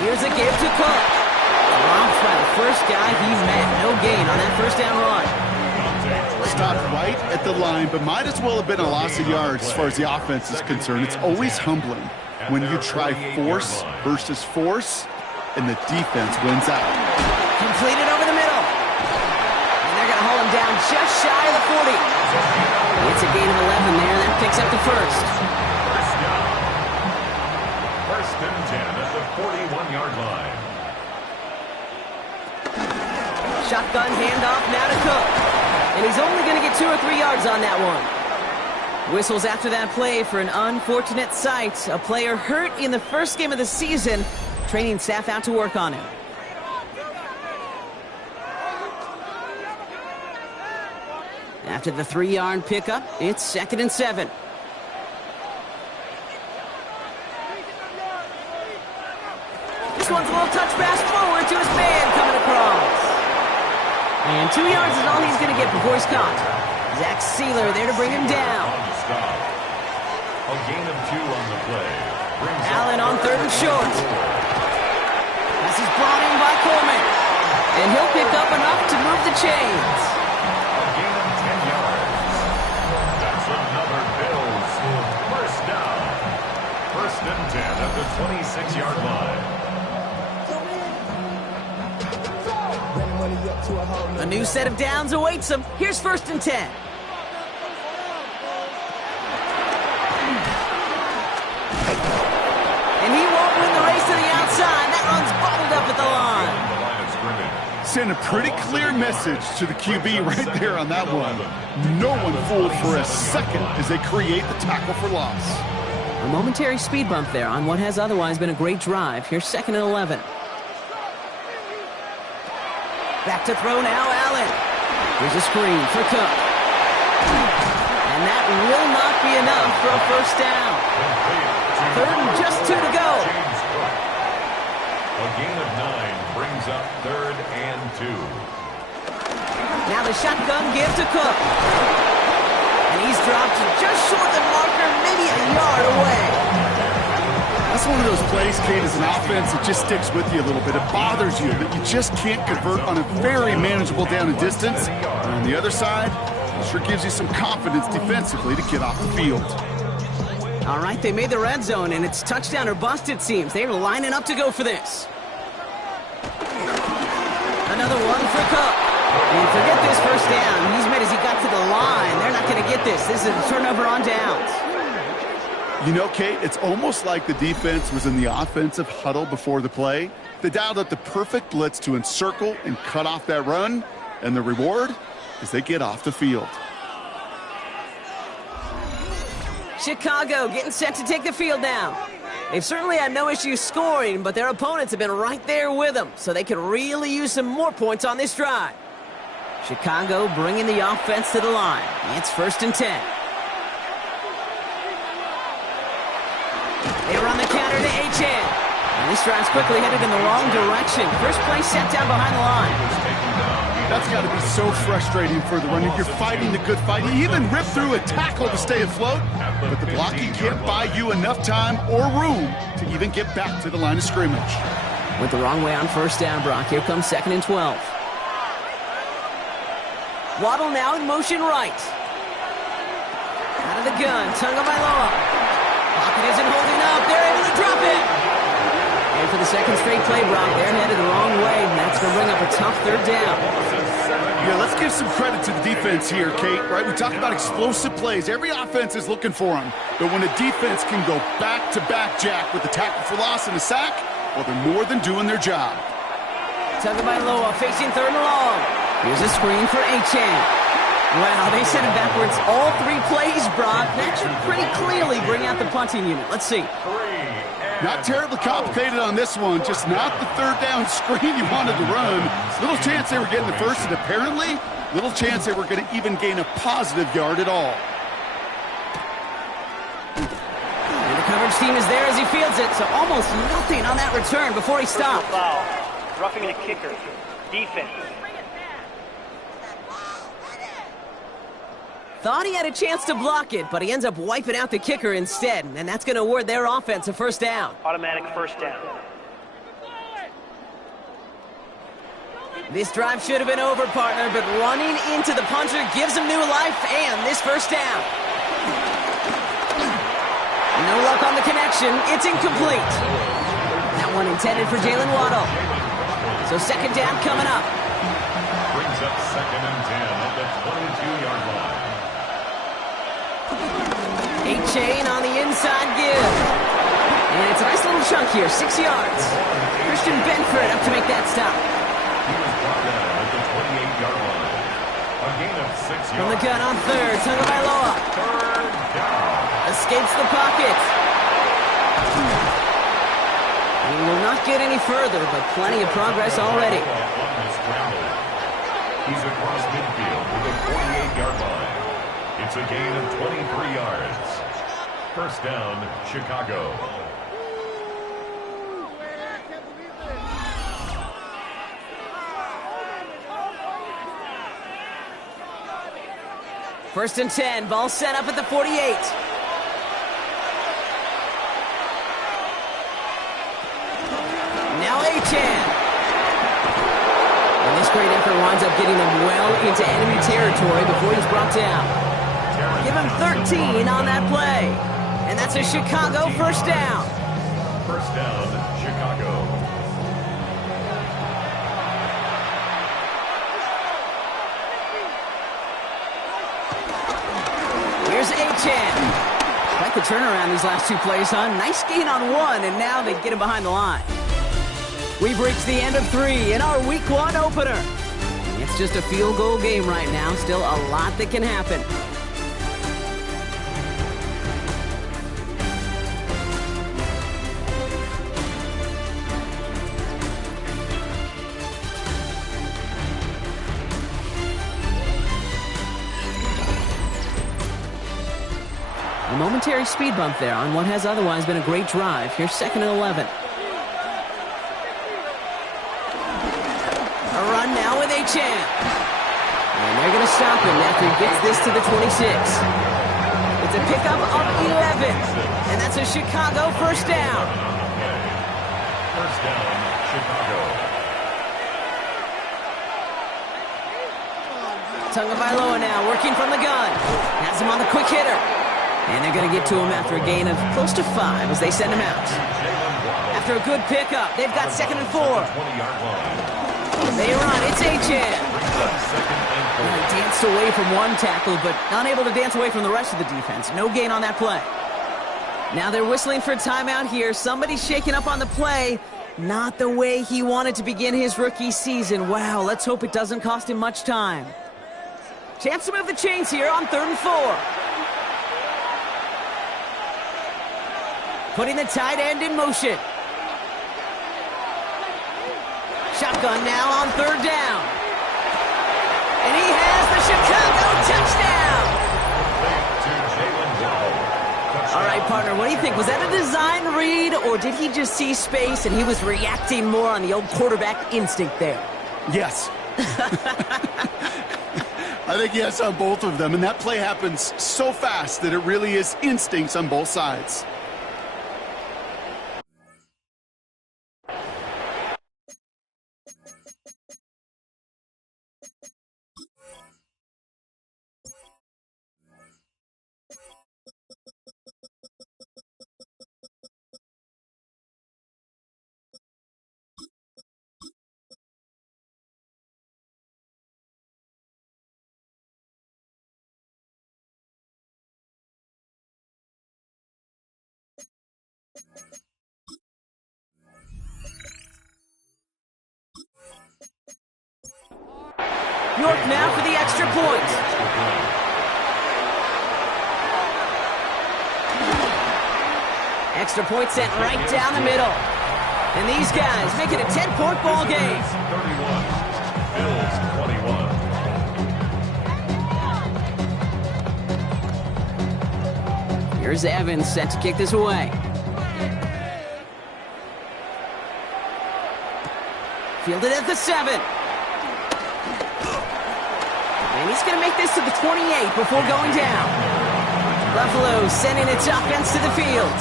Here's a give to Cook. Dropped by the first guy he met. No gain on that first down run. stopped right at the line, but might as well have been a loss of yards as far as the offense is concerned. It's always humbling when you try force versus force, and the defense wins out. Completed over the middle. And they're going to hold him down just shy of the 40. It's a gain of 11 there. That picks up the first. First and 10 at the 41-yard line. Shotgun handoff now to Cook. And he's only going to get 2 or 3 yards on that one. Whistles after that play for an unfortunate sight. A player hurt in the first game of the season. Training staff out to work on him. After the 3-yard pickup, it's 2nd and 7. This one's a little touch pass forward to his man coming across. And 2 yards is all he's going to get before he's caught. Zach Sealer there to bring him down. A gain of 2 on the play. Allen on 3rd and short. This is brought in by Coleman. And he'll pick up enough to move the chains. A gain of 10 yards. That's another Bills first down. First and 10 at the 26-yard line. A new set of downs awaits him. Here's 1st and 10. And he won't win the race to the outside. That one's bottled up at the line. Send a pretty clear message to the QB right there on that one. No one fooled for a second as they create the tackle for loss. A momentary speed bump there on what has otherwise been a great drive. Here's 2nd and 11. Back to throw now, Allen. Here's a screen for Cook. And that will not be enough for a first down. 3rd and just 2 to go. A gain of 9 brings up 3rd and 2. Now the shotgun give to Cook. And he's dropped just short of the marker, maybe a yard away. That's one of those plays, Kate, as an offense that just sticks with you a little bit. It bothers you that you just can't convert on a very manageable down and distance. And on the other side, it sure gives you some confidence defensively to get off the field. All right, they made the red zone, and it's touchdown or bust, it seems. They're lining up to go for this. Another one for Cook. And forget this first down. He's made as he got to the line. They're not going to get this. This is a turnover on downs. You know, Kate, it's almost like the defense was in the offensive huddle before the play. They dialed up the perfect blitz to encircle and cut off that run, and the reward is they get off the field. Chicago getting set to take the field now. They've certainly had no issues scoring, but their opponents have been right there with them, so they could really use some more points on this drive. Chicago bringing the offense to the line. It's 1st and 10. They run the counter to H.N. And this drive's quickly headed in the wrong direction. First play set down behind the line. That's got to be so frustrating for the runner. You're fighting the good fight. You even rip through a tackle to stay afloat, but the blocking can't buy you enough time or room to even get back to the line of scrimmage. Went the wrong way on first down, Brock. Here comes 2nd and 12. Waddle now in motion right. Out of the gun, Tagovailoa. Pocket isn't holding up. They're able to drop it. And for the second straight play, Brock, they're headed the wrong way, and that's going to bring up a tough 3rd down. Yeah, let's give some credit to the defense here, Kate, right? We talk about explosive plays. Every offense is looking for them. But when a defense can go back-to-back, Jack, with a tackle for loss and a sack, well, they're more than doing their job. Tagovailoa facing 3rd and long. Here's a screen for Achane. Wow, they sent it backwards all 3 plays, Brock. That should pretty clearly bring out the punting unit. Let's see. Not terribly complicated on this one, just not the 3rd down screen you wanted to run. Little chance they were getting the first, and apparently little chance they were going to even gain a positive yard at all. And the coverage team is there as he fields it, so almost nothing on that return before he stopped. Foul. Roughing the kicker. Defense. Thought he had a chance to block it, but he ends up wiping out the kicker instead, and that's going to award their offense a first down. Automatic first down. This drive should have been over, partner, but running into the punter gives him new life and this first down. No luck on the connection. It's incomplete. That one intended for Jalen Waddle. So second down coming up. Brings up 2nd and 10 at the 22-yard line. Achane on the inside give. And it's a nice little chunk here, 6 yards. Christian Benford up to make that stop. He was brought down at the 28-yard line. A gain of 6 yards. From the gun on third, Tagovailoa. Third down. Escapes the pocket. He will not get any further, but plenty of progress already. He's across midfield with a 48-yard line. It's a gain of 23 yards. First down, Chicago. First and 10, ball set up at the 48. Now Achane. And this great effort winds up getting them well into enemy territory before he's brought down. Give him 13 on that play. And that's a Chicago first down. First down, Chicago. Here's Achane. Quite the turnaround these last two plays, huh? Nice gain on one, and now they get him behind the line. We've reached the end of 3 in our Week 1 opener. It's just a field goal game right now. Still a lot that can happen. A momentary speed bump there on what has otherwise been a great drive. Here's 2nd and 11. A run now with Achane. And they're going to stop him after he gets this to the 26. It's a pickup of 11. And that's a Chicago first down. First down, Chicago. Tagovailoa now working from the gun. Has him on the quick hitter. And they're going to get to him after a gain of close to 5 as they send him out. After a good pickup, they've got 2nd and 4. 20-yard line. They run. It's Achane. He danced away from one tackle, but unable to dance away from the rest of the defense. No gain on that play. Now they're whistling for timeout here. Somebody's shaking up on the play. Not the way he wanted to begin his rookie season. Wow, let's hope it doesn't cost him much time. Chance to move the chains here on 3rd and 4. Putting the tight end in motion. Shotgun now on 3rd down. And he has the Chicago touchdown. All right, partner, what do you think? Was that a design read, or did he just see space and he was reacting more on the old quarterback instinct there? Yes. I think yes on both of them, and that play happens so fast that it really is instincts on both sides. York now for the extra point. Extra point sent right down the middle. And these guys make it a 10-point ball game. 31, Bills 21. Here's Evans set to kick this away. Fielded at the 7. And he's going to make this to the 28 before going down. Buffalo sending its offense to the field.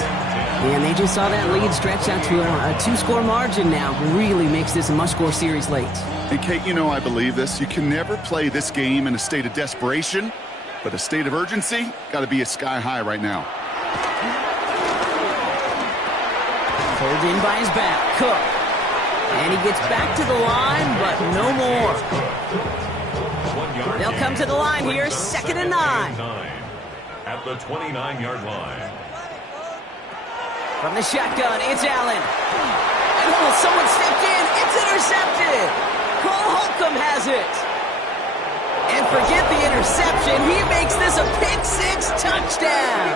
And they just saw that lead stretch out to a two-score margin now. Really makes this a must-score series late. And Kate, you know I believe this. You can never play this game in a state of desperation, but a state of urgency got to be sky high right now. Pulled in by his back, Cook. And he gets back to the line, but no more. They'll come to the line here, 2nd and 9. At the 29-yard line. From the shotgun, it's Allen. Oh, someone stepped in. It's intercepted. Cole Holcomb has it. And forget the interception. He makes this a pick-six touchdown.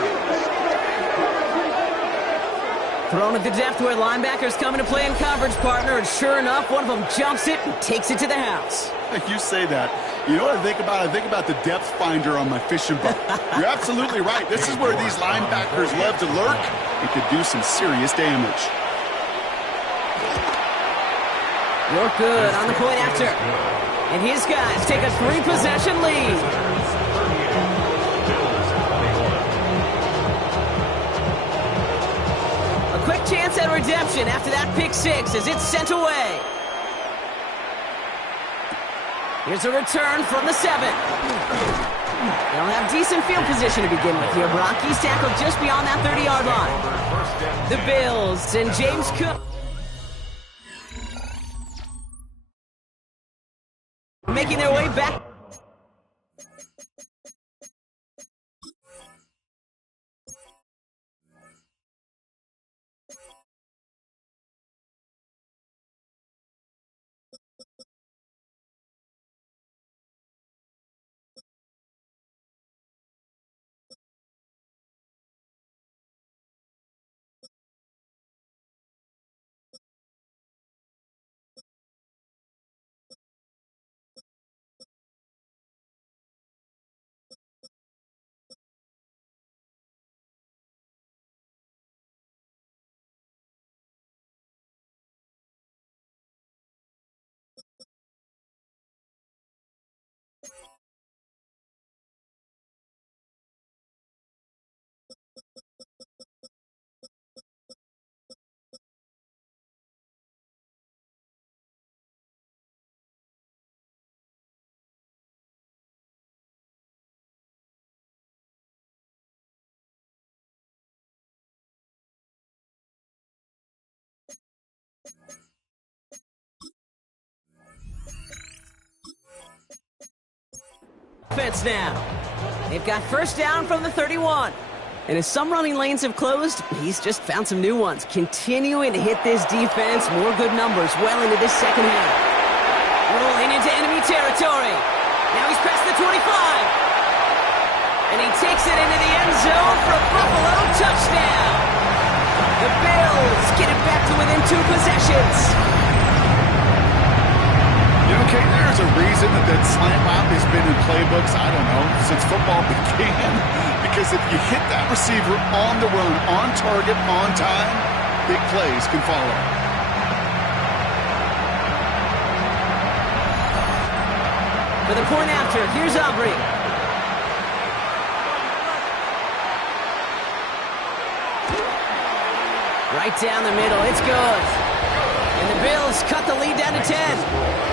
Thrown at the depth where linebackers come into play in coverage, partner. And sure enough, one of them jumps it and takes it to the house. You say that. You know what I think about? I think about the depth finder on my fishing boat. You're absolutely right. This is where these linebackers love to lurk. It could do some serious damage. You're good on the point after. And his guys take a 3-possession lead. A quick chance at redemption after that pick-6 as it's sent away. Here's a return from the 7. They'll have decent field position to begin with here. Brock, he's tackled just beyond that 30-yard line. The Bills and James Cook making their way back. Offense now. They've got first down from the 31. And as some running lanes have closed, he's just found some new ones. Continuing to hit this defense. More good numbers well into this second half. Rolling into enemy territory. Now he's past the 25. And he takes it into the end zone for a Buffalo touchdown. The Bills get it back to within 2 possessions. Okay, there's a reason that slant route has been in playbooks, I don't know, since football began. Because if you hit that receiver on the run, on target, on time, big plays can follow. For the point after, here's Aubrey. Right down the middle, it's good. And the Bills cut the lead down to 10.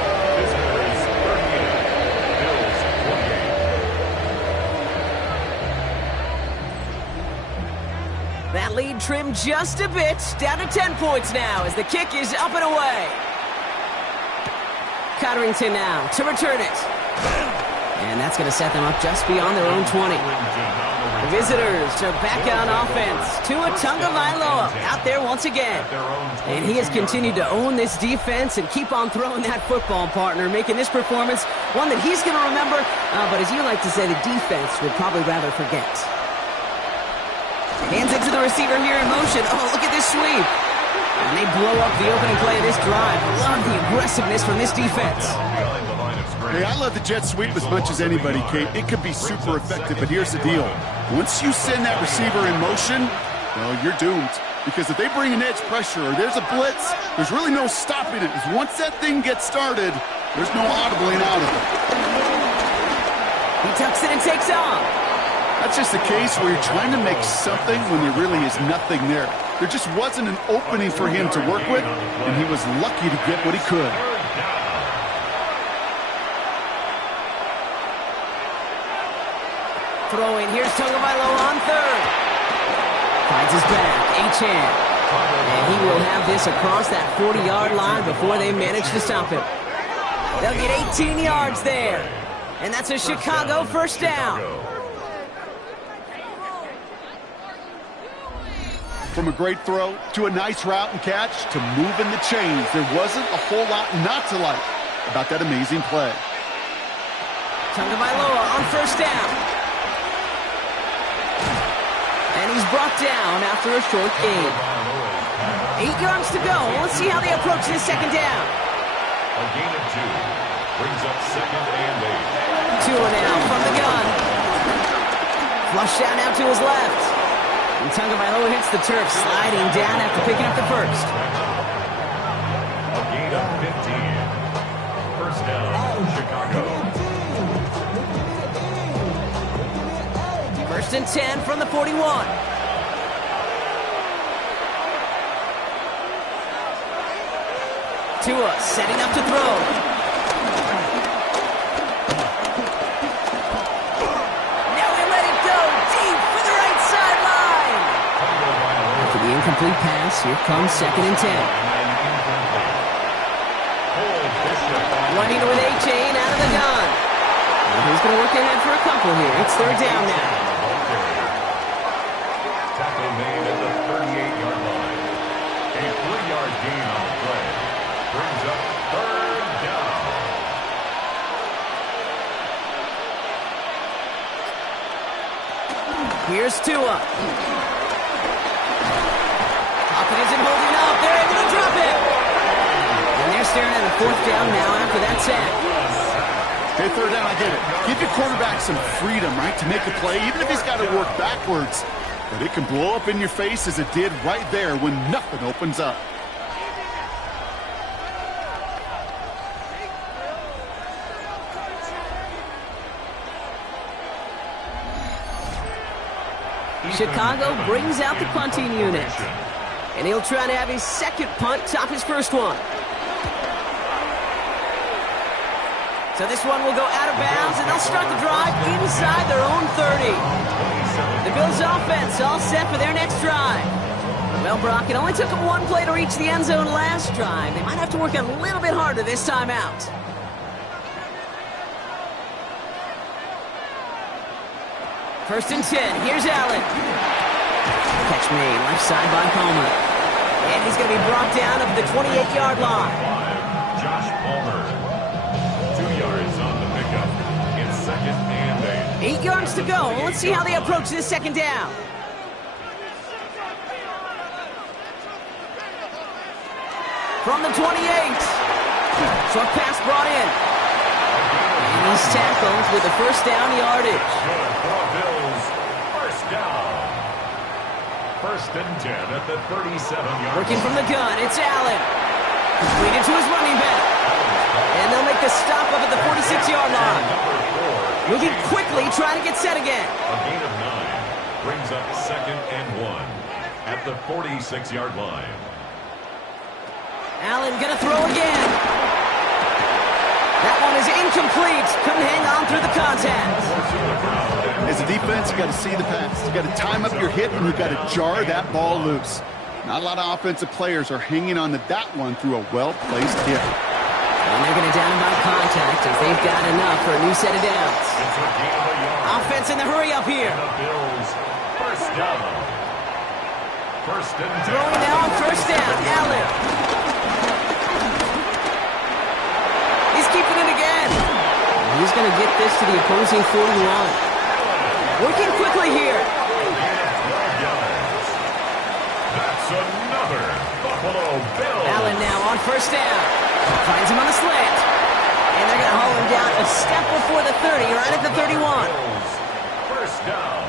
That lead trimmed just a bit, down to 10 points now as the kick is up and away. Cotterington now to return it. And that's going to set them up just beyond their own 20. The visitors are back on offense. Tua Tagovailoa out there once again. And he has continued to own this defense and keep on throwing that football, partner, making this performance one that he's going to remember. But as you like to say, the defense would probably rather forget. Hands it to the receiver here in motion. Oh, look at this sweep. And they blow up the opening play of this drive. Love the aggressiveness from this defense. Hey, I love the jet sweep as much as anybody, Kate. It could be super effective, but here's the deal. Once you send that receiver in motion, well, you're doomed. Because if they bring an edge pressure or there's a blitz, there's really no stopping it. Because once that thing gets started, there's no audibling out of it. He tucks it and takes off. That's just a case where you're trying to make something when there really is nothing there. There just wasn't an opening for him to work with, and he was lucky to get what he could. Throw in. Here's Tagovailoa on third. Finds his back. Achane. And he will have this across that 40-yard line before they manage to stop him. They'll get 18 yards there. And that's a Chicago first down. From a great throw to a nice route and catch to moving the chains, there wasn't a whole lot not to like about that amazing play. Tagovailoa on first down. And he's brought down after a short gain. 8 yards to go. Let's see how they approach this second down. A gain of 2 brings up second and 8. Tua now from the gun. Flush down now to his left. And Tagovailoa hits the turf, sliding down after picking up the first. A gain of 15. First down, Chicago. First and 10 from the 41. Tua setting up to throw. Incomplete pass. Here comes second and 10. Running with Achane out of the gun. And he's going to work ahead for a couple here. It's third down now. Tackle made at the 38-yard line. A 3-yard gain on the play. Brings up third down. Here's Tua. Isn't holding up. They're able to drop it. And they're staring at a fourth down now after that sack. Hey, third down, I get it. Give your quarterback some freedom, right, to make a play, even if he's got to work backwards. But it can blow up in your face as it did right there when nothing opens up. Chicago brings out the punting unit. And he'll try to have his second punt top his first one. So this one will go out of bounds, and they'll start the drive inside their own 30. The Bills offense all set for their next drive. Well, Brock, it only took them one play to reach the end zone last drive. They might have to work a little bit harder this time out. First and 10. Here's Allen. Catch made left side by Palmer. And he's going to be brought down at the 28-yard line. Josh Palmer. 2 yards on the pickup. It's second and 8. 8 yards to go. Let's see how they approach this second down. From the 28. Short pass brought in. And he's tackled with the first down yardage. Good for the Bills. First down. First and 10 at the 37-yard. Working from the gun, it's Allen. Completed to his running back. And they'll make the stop up at the 46-yard line. Moving quickly, trying to get set again. A gain of 9 brings up second and 1 at the 46-yard line. Allen gonna throw again. That one is incomplete. Couldn't hang on through the contact. As a defense, you got to see the pass. You got to time up your hit, and you got to jar that ball loose. Not a lot of offensive players are hanging on to that one through a well-placed hit. And they're going to down by contact as they've got enough for a new set of downs. Offense in the hurry up here. The Bills first down. First and 10. Throwing now on first down. Allen. He's keeping it again. He's going to get this to the opposing 41. Working quickly here. That's another Buffalo Bills. Allen now on first down. Finds him on the slant. And they're going to haul him down a step before the 30, right at the 31. First down.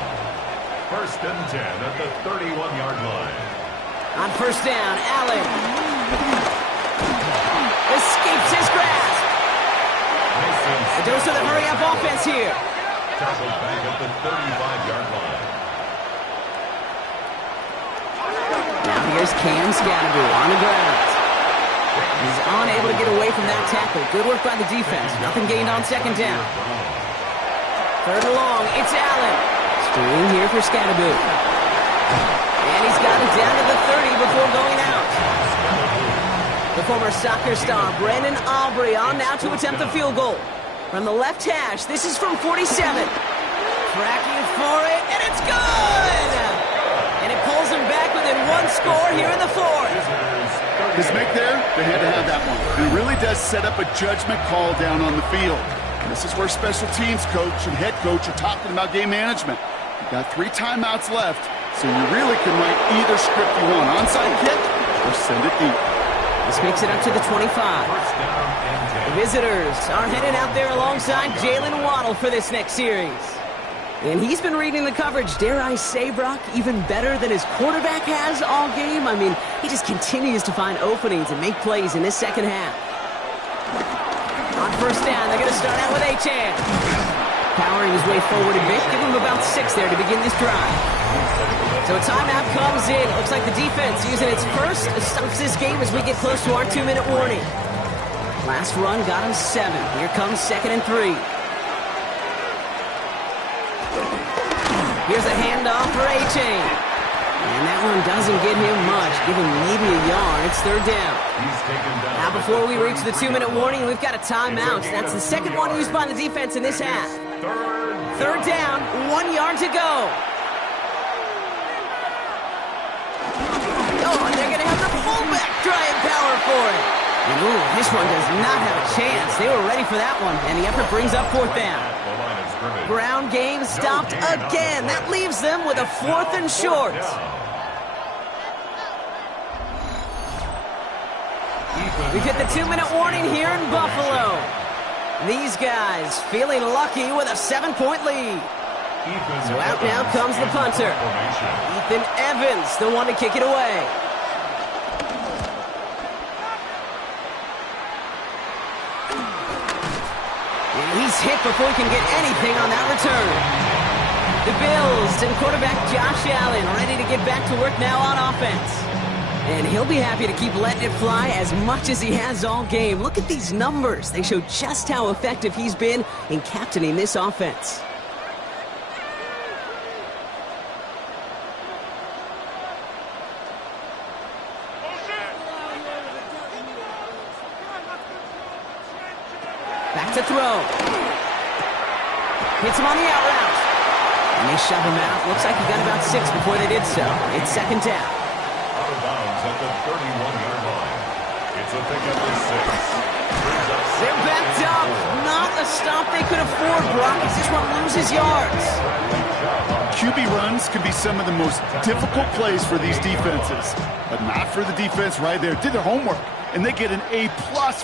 First and 10 at the 31-yard line. On first down, Allen escapes his grasp. A dose of the hurry-up offense here. Tackled back at the 35-yard line. Now here's Cam Scatterby on the ground. He's unable to get away from that tackle. Good work by the defense. Nothing gained on second down. Third and long, it's Allen. Screen here for Scatterby. And he's got it down to the 30 before going out. The former soccer star, Brandon Aubrey, on now to attempt the field goal. From the left hash, this is from 47. Tracking for it, and it's good! And it pulls him back within one score here in the fourth. His make there, they had to have that one. And it really does set up a judgment call down on the field. And this is where special teams coach and head coach are talking about game management. You've got 3 timeouts left, so you really can write either script you want. Onside kick or send it deep. This makes it up to the 25. The visitors are headed out there alongside Jalen Waddle for this next series. And he's been reading the coverage, dare I say, Brock, even better than his quarterback has all game. I mean, he just continues to find openings and make plays in this second half. On first down, they're going to start out with Achane. Powering his way forward a bit, give him about 6 there to begin this drive. So a timeout comes in. Looks like the defense using its first stops this game as we get close to our 2-minute warning. Last run got him 7. Here comes 2nd and 3. Here's a handoff for Achane. And that one doesn't get him much. Give him maybe a yard. It's third down. Now before we reach the 2-minute warning, we've got a timeout. That's the second one used by the defense in this half. Third down, 1 yard to go. Oh, and they're going to have the fullback trying power for it. And ooh, this one does not have a chance. They were ready for that one, and the effort brings up 4th down. Ground game stopped again. That leaves them with a 4th and short. We've hit the 2-minute warning here in Buffalo. These guys feeling lucky with a 7-point lead. So out now comes the punter. Ethan Evans, the one to kick it away. And he's hit before he can get anything on that return. The Bills and quarterback Josh Allen ready to get back to work now on offense. And he'll be happy to keep letting it fly as much as he has all game. Look at these numbers. They show just how effective he's been in captaining this offense. Back to throw. Hits him on the out route. And they shove him out. Looks like he got about 6 before they did so. It's second down. Out of bounds at the 31-yard line. It's a pickup of 6. They're backed up. Not a stop they could afford, Brock, as this one loses yards. QB runs can be some of the most difficult plays for these defenses. But not for the defense right there. Did their homework. And they get an A+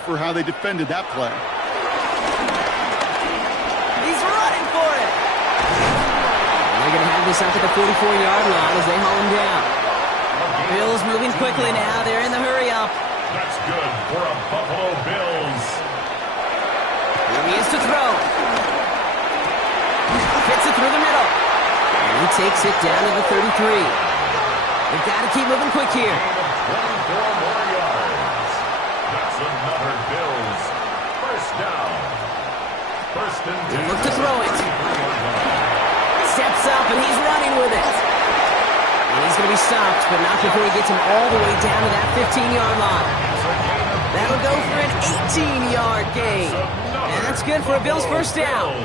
for how they defended that play. He's running for it. And they're going to have this up at the 44-yard line as they haul him down. Bills moving quickly now. They're in the hurry-up. That's good for a Buffalo Bills. Here he is to throw. Fits it through the middle. And he takes it down to the 33. They've got to keep moving quick here. 24 more yards. That's another Bills first down. First and 10. They look to throw it. Steps up and he's running with it. And he's going to be stopped, but not before he gets him all the way down to that 15-yard line. That'll go for an 18-yard gain. And that's good for a Bills first down.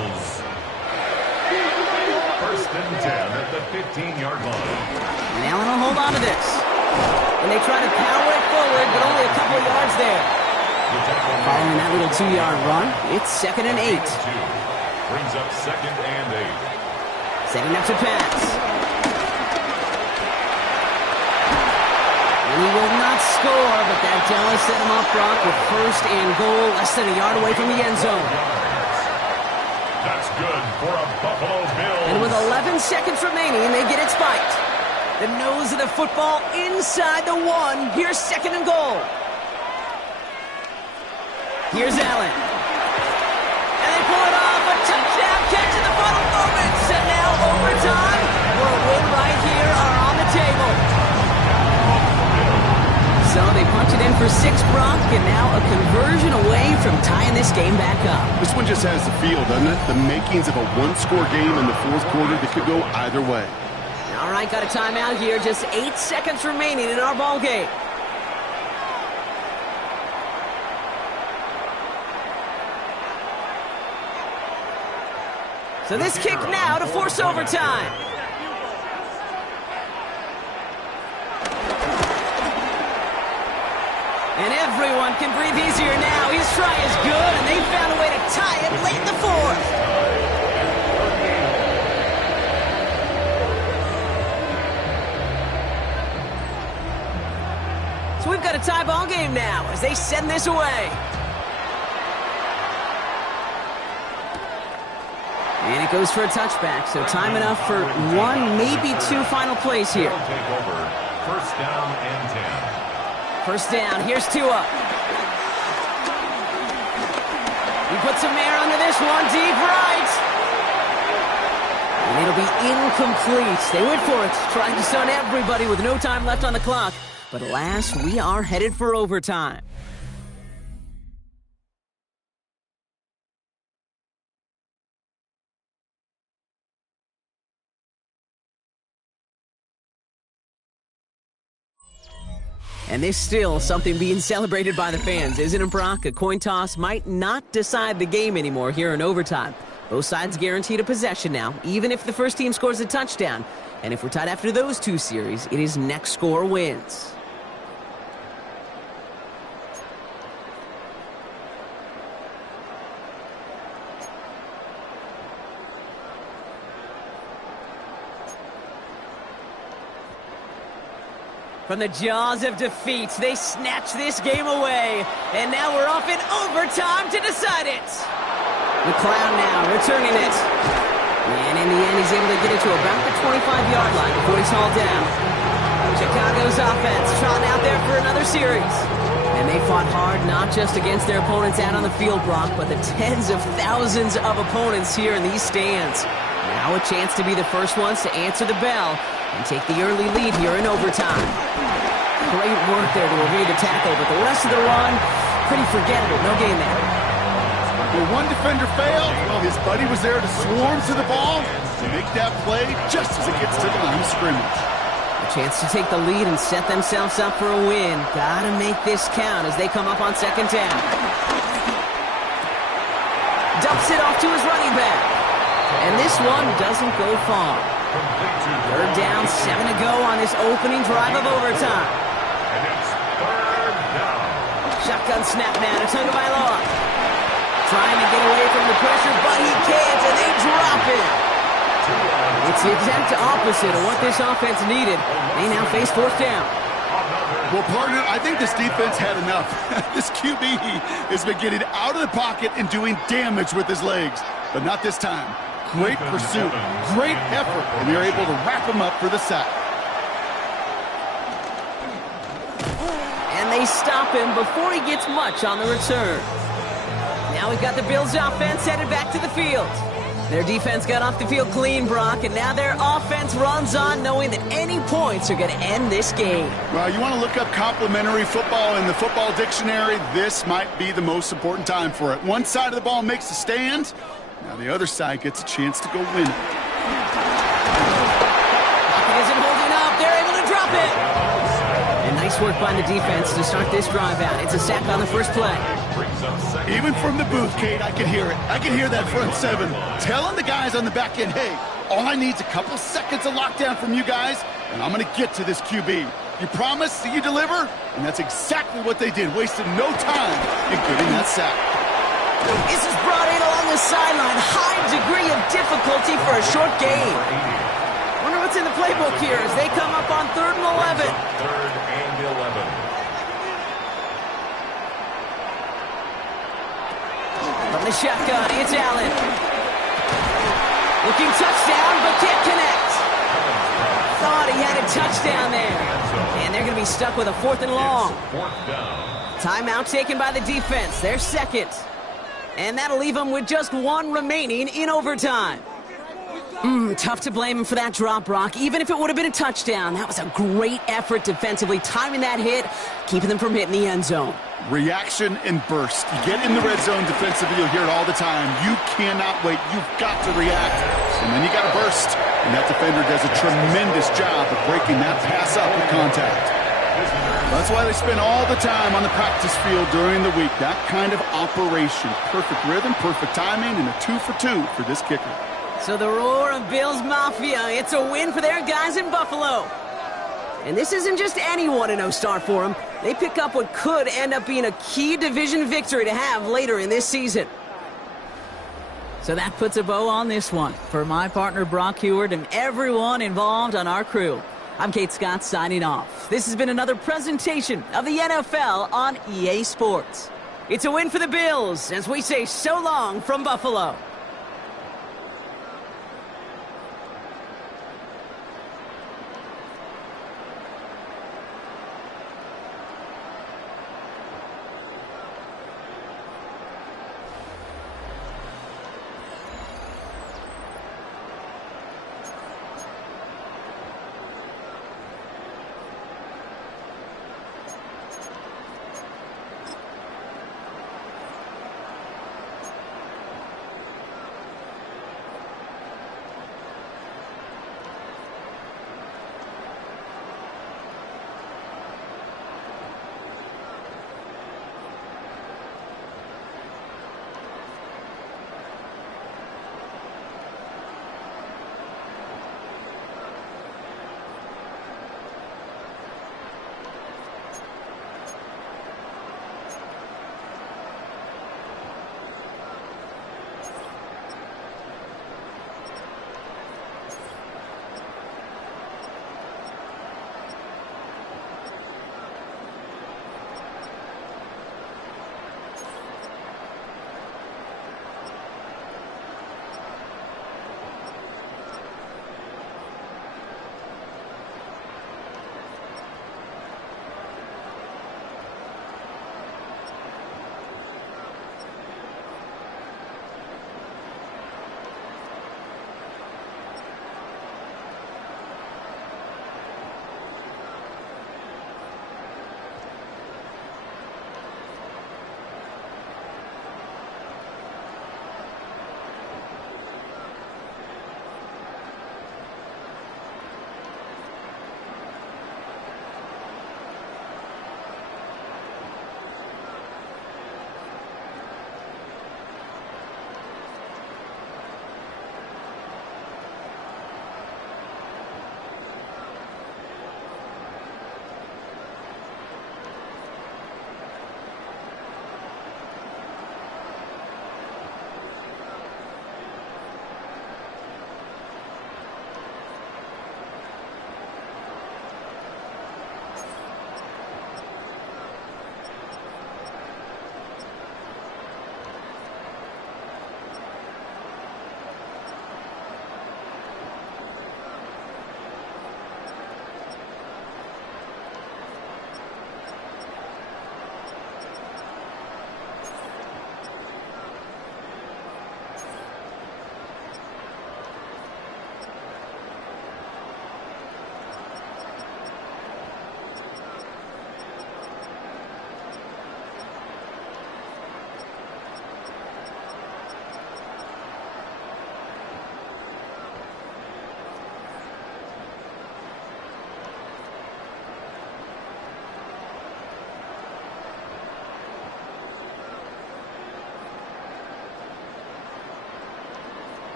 First and 10 at the 15-yard line. And Allen will hold on to this. And they try to power it forward, but only a couple of yards there. Following that little 2-yard run, it's 2nd and 8. Brings up 2nd and 8. Setting up to pass. And he will not score, but that does set him up, Brock, with 1st and goal, less than a yard away from the end zone. That's good for a Buffalo Bills. And with 11 seconds remaining, they get it spiked. The nose of the football inside the 1. Here's 2nd and goal. Here's Allen. And they pull it off. A touchdown catch in the final 30. it in for 6, Brock, and now a conversion away from tying this game back up. This one just has the feel, doesn't it? The makings of a one-score game in the fourth quarter that could go either way. All right, got a timeout here. Just 8 seconds remaining in our ball game. So this kick now to force overtime. And everyone can breathe easier now. His try is good, and they found a way to tie it late in the fourth. So we've got a tie ball game now as they send this away. And it goes for a touchback, so time enough for 1, maybe 2 final plays here. Take over. First down and 10. First down, here's Tua. He puts some air under this one, deep right. And it'll be incomplete. They went for it, trying to stun everybody with no time left on the clock. But alas, we are headed for overtime. And there's still something being celebrated by the fans, isn't it, Brock? A coin toss might not decide the game anymore here in overtime. Both sides guaranteed a possession now, even if the first team scores a touchdown. And if we're tied after those 2 series, it is next score wins. From the jaws of defeat, they snatch this game away. And now we're off in overtime to decide it. McLeod now returning it. And in the end, he's able to get it to about the 25-yard line before he's hauled down. Chicago's offense trotting out there for another series. And they fought hard not just against their opponents out on the field, Brock, but the tens of thousands of opponents here in these stands. Now a chance to be the first ones to answer the bell and take the early lead here in overtime. Great work there to evade the tackle, but the rest of the run, pretty forgettable. No gain there. When one defender failed, well, his buddy was there to swarm to the ball to make that play just as it gets to the line of scrimmage. A chance to take the lead and set themselves up for a win. Gotta make this count as they come up on second down. Dumps it off to his running back. And this one doesn't go far. Third down, 7 to go on this opening drive of overtime. And it's third down. Shotgun snap now to Tagovailoa. Trying to get away from the pressure, but he can't, and they drop it. It's the exact opposite of what this offense needed. They now face fourth down. Well, partner, I think this defense had enough. This QB has been getting out of the pocket and doing damage with his legs, but not this time. Great pursuit, great effort, and they're able to wrap him up for the sack. And they stop him before he gets much on the return. Now we've got the Bills offense headed back to the field. Their defense got off the field clean, Brock, and now their offense runs on knowing that any points are going to end this game. Well, you want to look up complimentary football in the football dictionary, this might be the most important time for it. One side of the ball makes a stand. Now the other side gets a chance to go win it. He isn't holding up. They're able to drop it. And nice work by the defense to start this drive out. It's a sack on the first play. Even from the booth, Kate, I can hear it. I can hear that front seven telling the guys on the back end, hey, all I need is a couple seconds of lockdown from you guys, and I'm going to get to this QB. You promise that you deliver? And that's exactly what they did, wasting no time in getting that sack. This is brought in along the sideline. High degree of difficulty for a short game. Wonder what's in the playbook here as they come up on 3rd and 11. 3rd and 11. From the shotgun, it's Allen. Looking touchdown, but can't connect. Thought he had a touchdown there. And they're going to be stuck with a 4th and long. 4th down. Timeout taken by the defense. Their second. And that'll leave them with just 1 remaining in overtime. Tough to blame him for that drop, Brock. Even if it would have been a touchdown, that was a great effort defensively, timing that hit, keeping them from hitting the end zone. Reaction and burst. You get in the red zone defensively, you'll hear it all the time. You cannot wait. You've got to react. And then you got to burst. And that defender does a tremendous job of breaking that pass up with contact. That's why they spend all the time on the practice field during the week. That kind of operation. Perfect rhythm, perfect timing, and a 2 for 2 for this kicker. So the roar of Bills Mafia, it's a win for their guys in Buffalo. And this isn't just any 1-0 start for them. They pick up what could end up being a key division victory to have later in this season. So that puts a bow on this one. For my partner Brock Huard and everyone involved on our crew, I'm Kate Scott signing off. This has been another presentation of the NFL on EA Sports. It's a win for the Bills as we say so long from Buffalo.